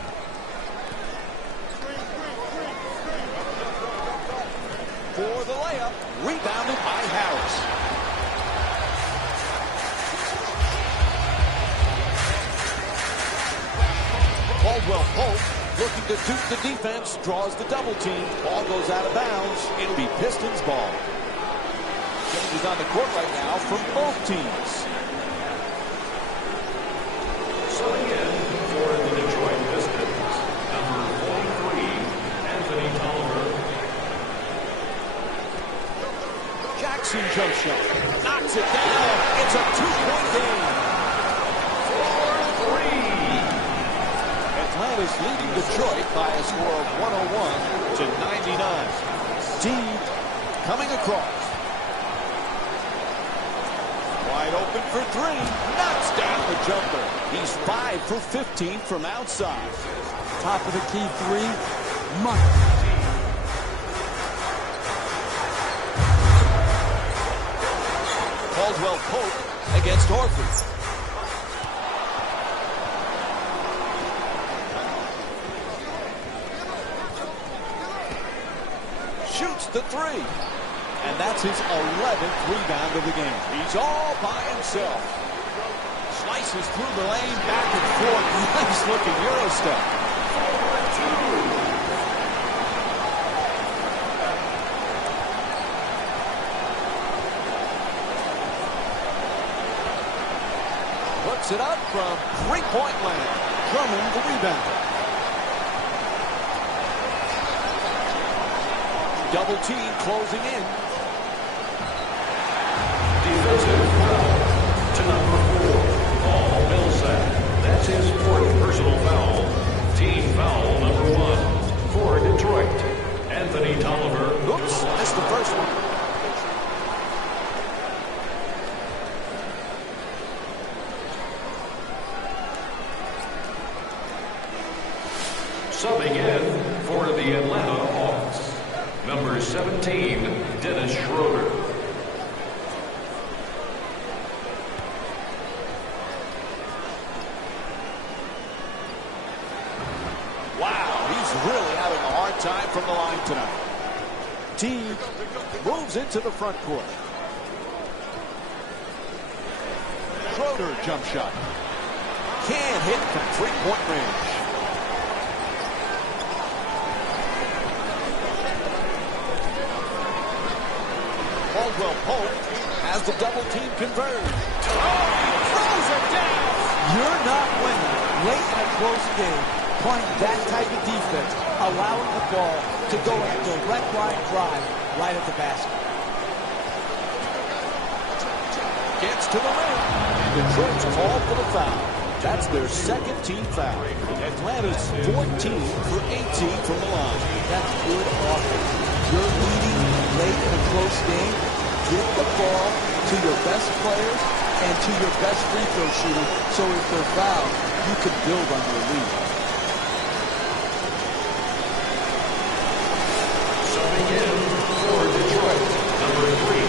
For the layup, rebounded by Harris. Caldwell Pope looking to duke the defense, draws the double team. Ball goes out of bounds. It'll be Pistons ball. Changes on the court right now from both teams. Subbing in for the Detroit Pistons, number 43, Anthony Tolliver. Jackson jump shot. Knocks it down. It's a two-point game. 4-3. Atlanta's leading Detroit by a score of 101-99. Teague coming across. Wide open for three. Knocks down the jumper. He's 5 for 15 from outside. Top of the key three. Money. Caldwell Pope against Horford. Shoots the three. And that's his 11th rebound of the game. He's all by himself. Slices through the lane, back and forth. Nice looking Euro step. 4-2. Puts it up from three-point land. Drummond the rebound. Double team closing in. Defensive foul to number 4, Paul Millsap. That's his 4th personal foul. Team foul number 1 for Detroit. Anthony Tolliver. Oops, missed the first one. Subbing in for the Atlanta Hawks, number 17, Dennis Schroeder. Wow, he's really having a hard time from the line tonight. Teague moves into the front court. Schroeder jump shot. Can't hit from three-point range. Caldwell Pope has the double team converged. Oh, he throws it down. You're not winning late in a close game playing that type of defense, allowing the ball to go in a direct line drive right at the basket. Gets to the rim. Detroit's called for the foul. That's their second team foul. Atlanta's 14 for 18 from the line. That's good offense. You're leading late in a close game. Get the ball to your best players and to your best free throw shooter, so if they're fouled, you can build on your lead. Subbing in for Detroit, number 3.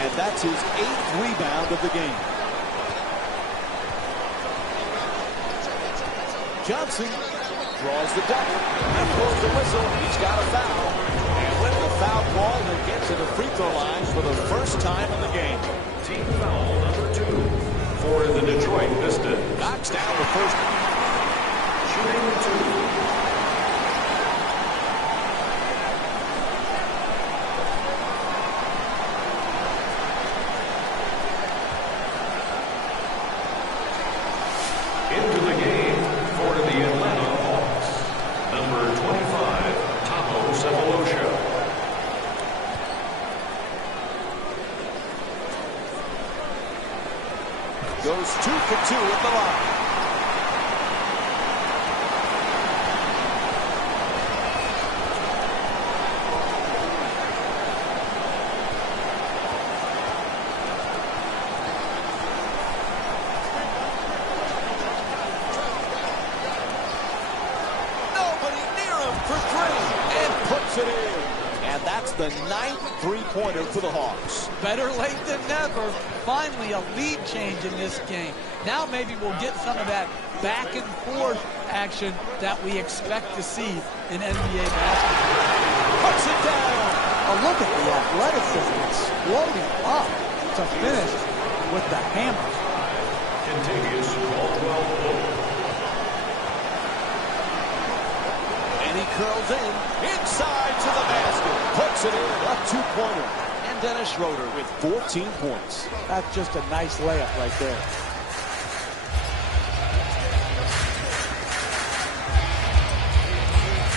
And that's his 8th rebound of the game. Johnson draws the double. And blows the whistle. He's got a foul. And with the foul ball, he'll get to the free throw line for the first time in the game. Team foul number 2 for the Detroit Pistons. Knocks down the first one. Shooting 2. goes 2 for 2 at the line. The 9th three-pointer for the Hawks. Better late than never. Finally, a lead change in this game. Now maybe we'll get some of that back and forth action that we expect to see in NBA basketball. Puts it down. Oh, look at the athleticism exploding up to finish with the hammer. Continues Caldwell Pope. And he curls in, inside to the basket. Puts it in, a two-pointer. And Dennis Schroeder with 14 points. That's just a nice layup right there.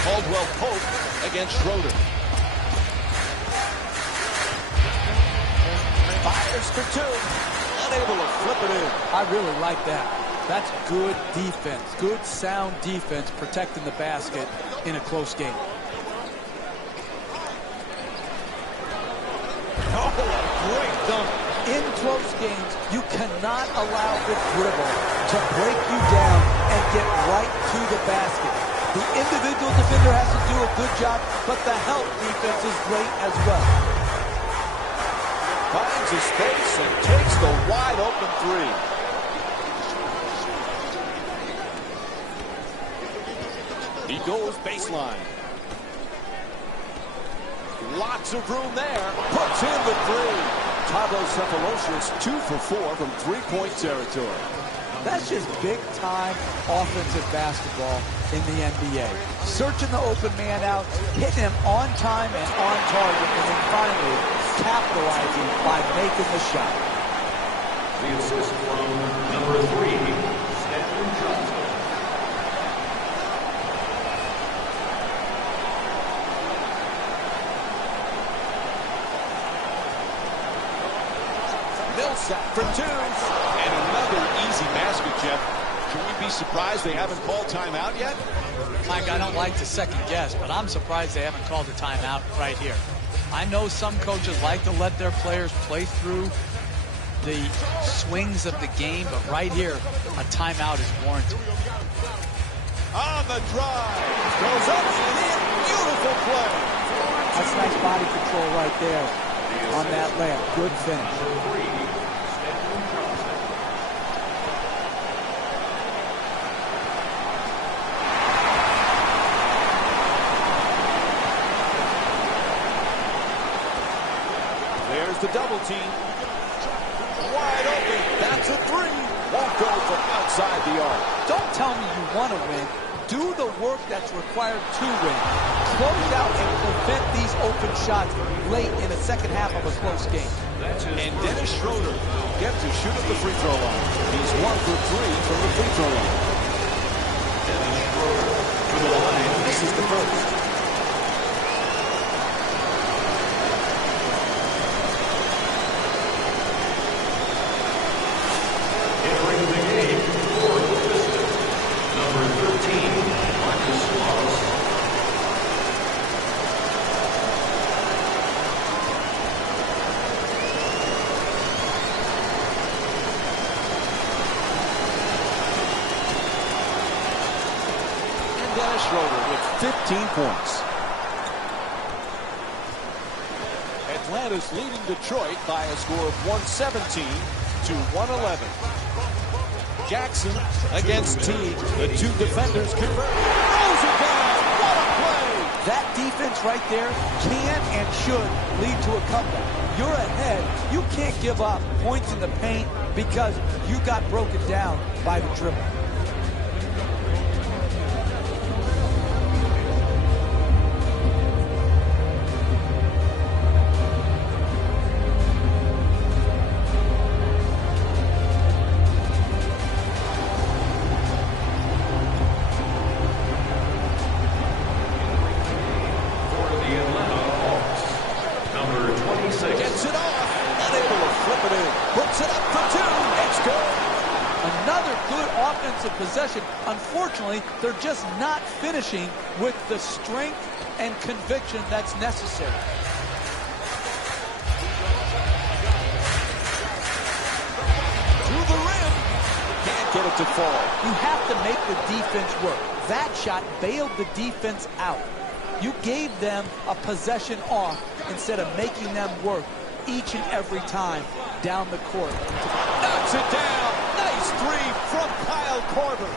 Caldwell Pope against Schroeder. Fires for two. Unable to flip it in. I really like that. That's good defense, good sound defense protecting the basket in a close game. Oh, a great dunk. In close games, you cannot allow the dribble to break you down and get right to the basket. The individual defender has to do a good job, but the help defense is great as well. Finds his space and takes the wide open three. He goes baseline. Lots of room there. Puts in the three. Thabo Sefolosha 2 for 4 from three-point territory. That's just big-time offensive basketball in the NBA. Searching the open man out, hitting him on time and on target, and then finally capitalizing by making the shot. The assist from number 3, Stanley Johnson. Millsap for two. And another easy basket, Jeff. Should we be surprised they haven't called timeout yet? Mike, I don't like to second guess, but I'm surprised they haven't called a timeout right here. I know some coaches like to let their players play through the swings of the game, but right here, a timeout is warranted. On the drive. Goes up and in. Beautiful play. That's nice body control right there on that layup. Good finish. There's the double team. Wide open. That's a three. Won't go from outside the arc. Don't tell me you want to win. Do the work that's required to win. Close out and prevent these open shots late in the second half of a close game. And Dennis Schroeder gets to shoot at the free throw line. He's 1 for 3 from the free throw line. Dennis Schroeder to the line. This is the first. Entering the game for the Pistons, number 13, Marcus Morris. And Dennis Schroeder with 15 points. Atlanta's leading Detroit by a score of 117 to 111. Jackson against Teague. The two defenders convert. Throws it down. What a play! That defense right there can and should lead to a comeback. You're ahead. You can't give up points in the paint because you got broken down by the dribble. Gets it off. Unable to flip it in. Puts it up for two. It's good. good offensive possession. Unfortunately, they're just not finishing with the strength and conviction that's necessary. To the rim. Can't get it to fall. You have to make the defense work. That shot bailed the defense out. You gave them a possession off instead of making them work each and every time down the court. Knocks it down. Nice three from Kyle Korver.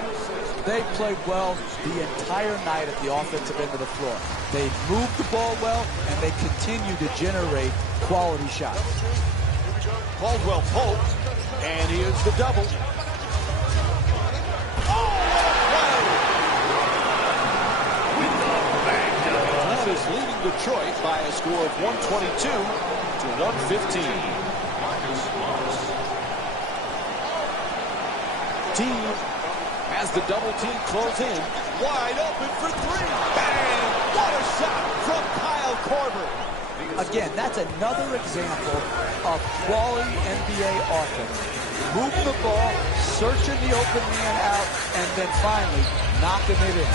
They played well the entire night at the offensive end of the floor. They moved the ball well, and they continue to generate quality shots. Caldwell Pope, and here's the double. That is leading Detroit by a score of 122 to 115. Team has the double team close in. Wide open for three. Bang! What a shot from Kyle Korver. Again, that's another example of quality NBA offense. Moving the ball, searching the open man out, and then finally knocking it in.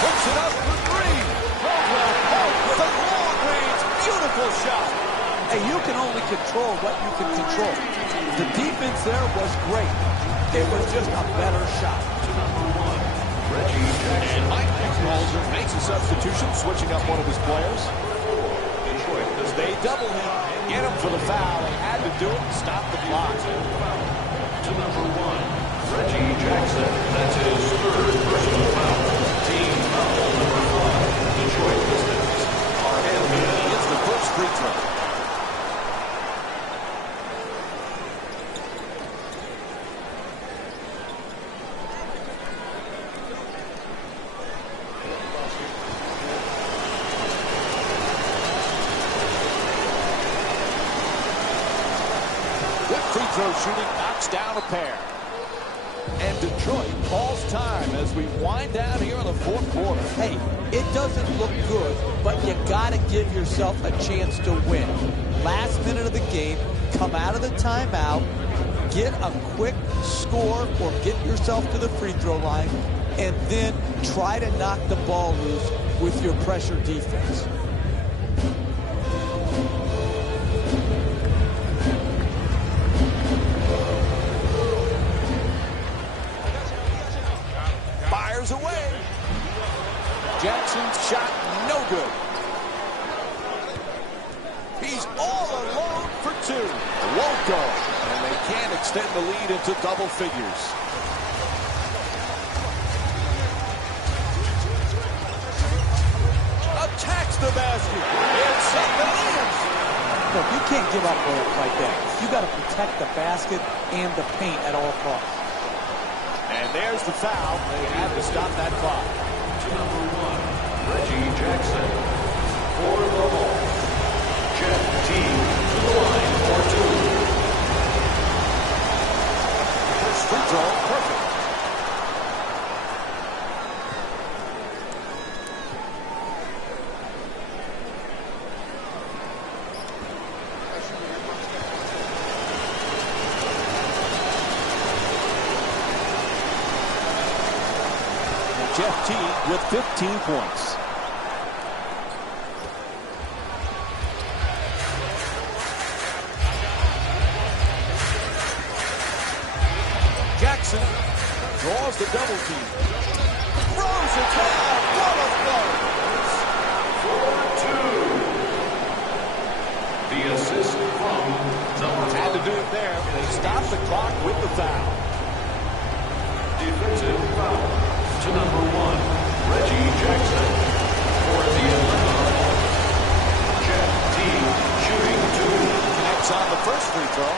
Puts it up for three. Caldwell Pope with a long-range, beautiful shot. Hey, you can only control what you can control. The defense there was great. It was just a better shot. And Mike Budenholzer makes a substitution, switching up one of his players. As they double him, get him for the foul. They had to do it and stop the clock. To number 1, Reggie Jackson. That's his third personal foul. Team foul number 5. Detroit Pistons are handling. It's the first free throw. Free throw shooting knocks down a pair. And Detroit calls time as we wind down here in the fourth quarter. Hey, it doesn't look good, but you got to give yourself a chance to win. Last minute of the game, come out of the timeout, get a quick score or get yourself to the free throw line, and then try to knock the ball loose with your pressure defense. Away. Jackson's shot no good. He's all alone for two. Won't go. And they can't extend the lead into double figures. Attacks the basket. It's up and in. Look, you can't give up layups like that. You got to protect the basket and the paint at all costs. And there's the foul. They had to stop that clock. To number 1, Reggie Jackson. For the Hawks. Jeff Teague to the line for 2. First free throw, perfect. Jeff Teague with 15 points. Jackson draws the double team. Throws it down. What a For 2. The assist from number 1. Had to do it there. They stopped the clock with the foul. Defensive foul. To number 1, Reggie Jackson. For the Atlanta Hawks. Jeff Teague shooting 2. Connects on the first free throw.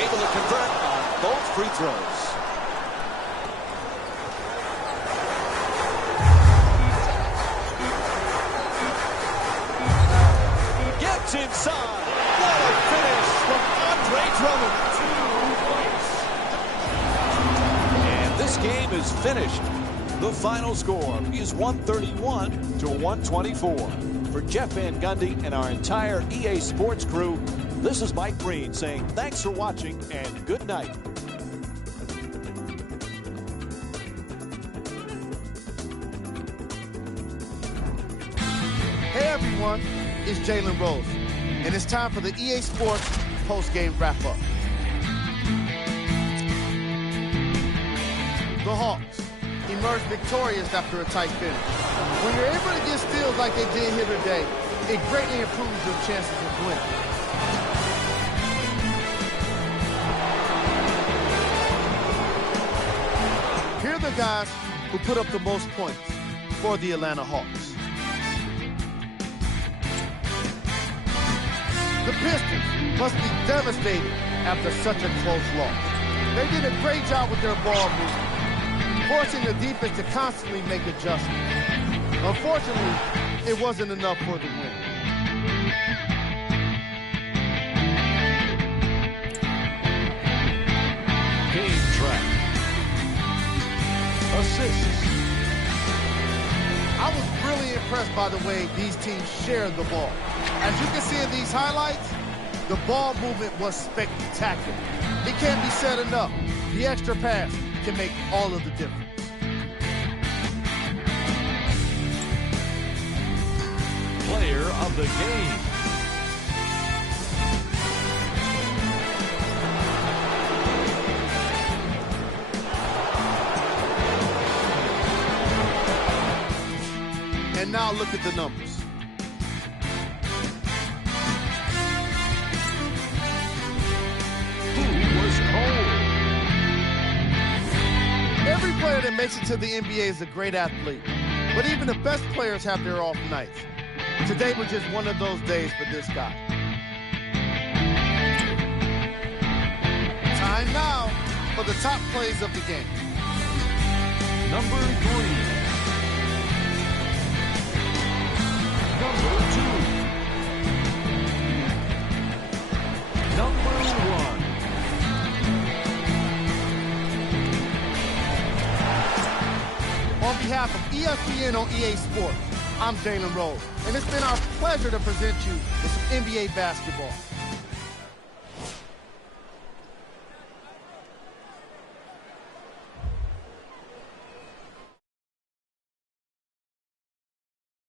Able to convert on both free throws. Inside. What a finish from game is finished. The final score is 131-124. For Jeff Van Gundy and our entire EA Sports crew, this is Mike Breen saying thanks for watching and good night. Hey everyone, it's Jalen Rose, and it's time for the EA Sports post-game wrap-up. The Hawks emerged victorious after a tight finish. When you're able to get steals like they did here today, it greatly improves your chances of winning. Here are the guys who put up the most points for the Atlanta Hawks. The Pistons must be devastated after such a close loss. They did a great job with their ball movement, forcing the defense to constantly make adjustments. Unfortunately, it wasn't enough for the win. Game track. Assists. I was really impressed by the way these teams shared the ball. As you can see in these highlights, the ball movement was spectacular. It can't be said enough. The extra pass can make all of the difference. Player of the game. And now look at the numbers. Who was cold? Every player that makes it to the NBA is a great athlete, but even the best players have their off nights. Today was just one of those days for this guy. Time now for the top plays of the game. Number 3. Number 2. Number 1. On behalf of ESPN on EA Sports, I'm Jalen Rose, and it's been our pleasure to present you with some NBA basketball.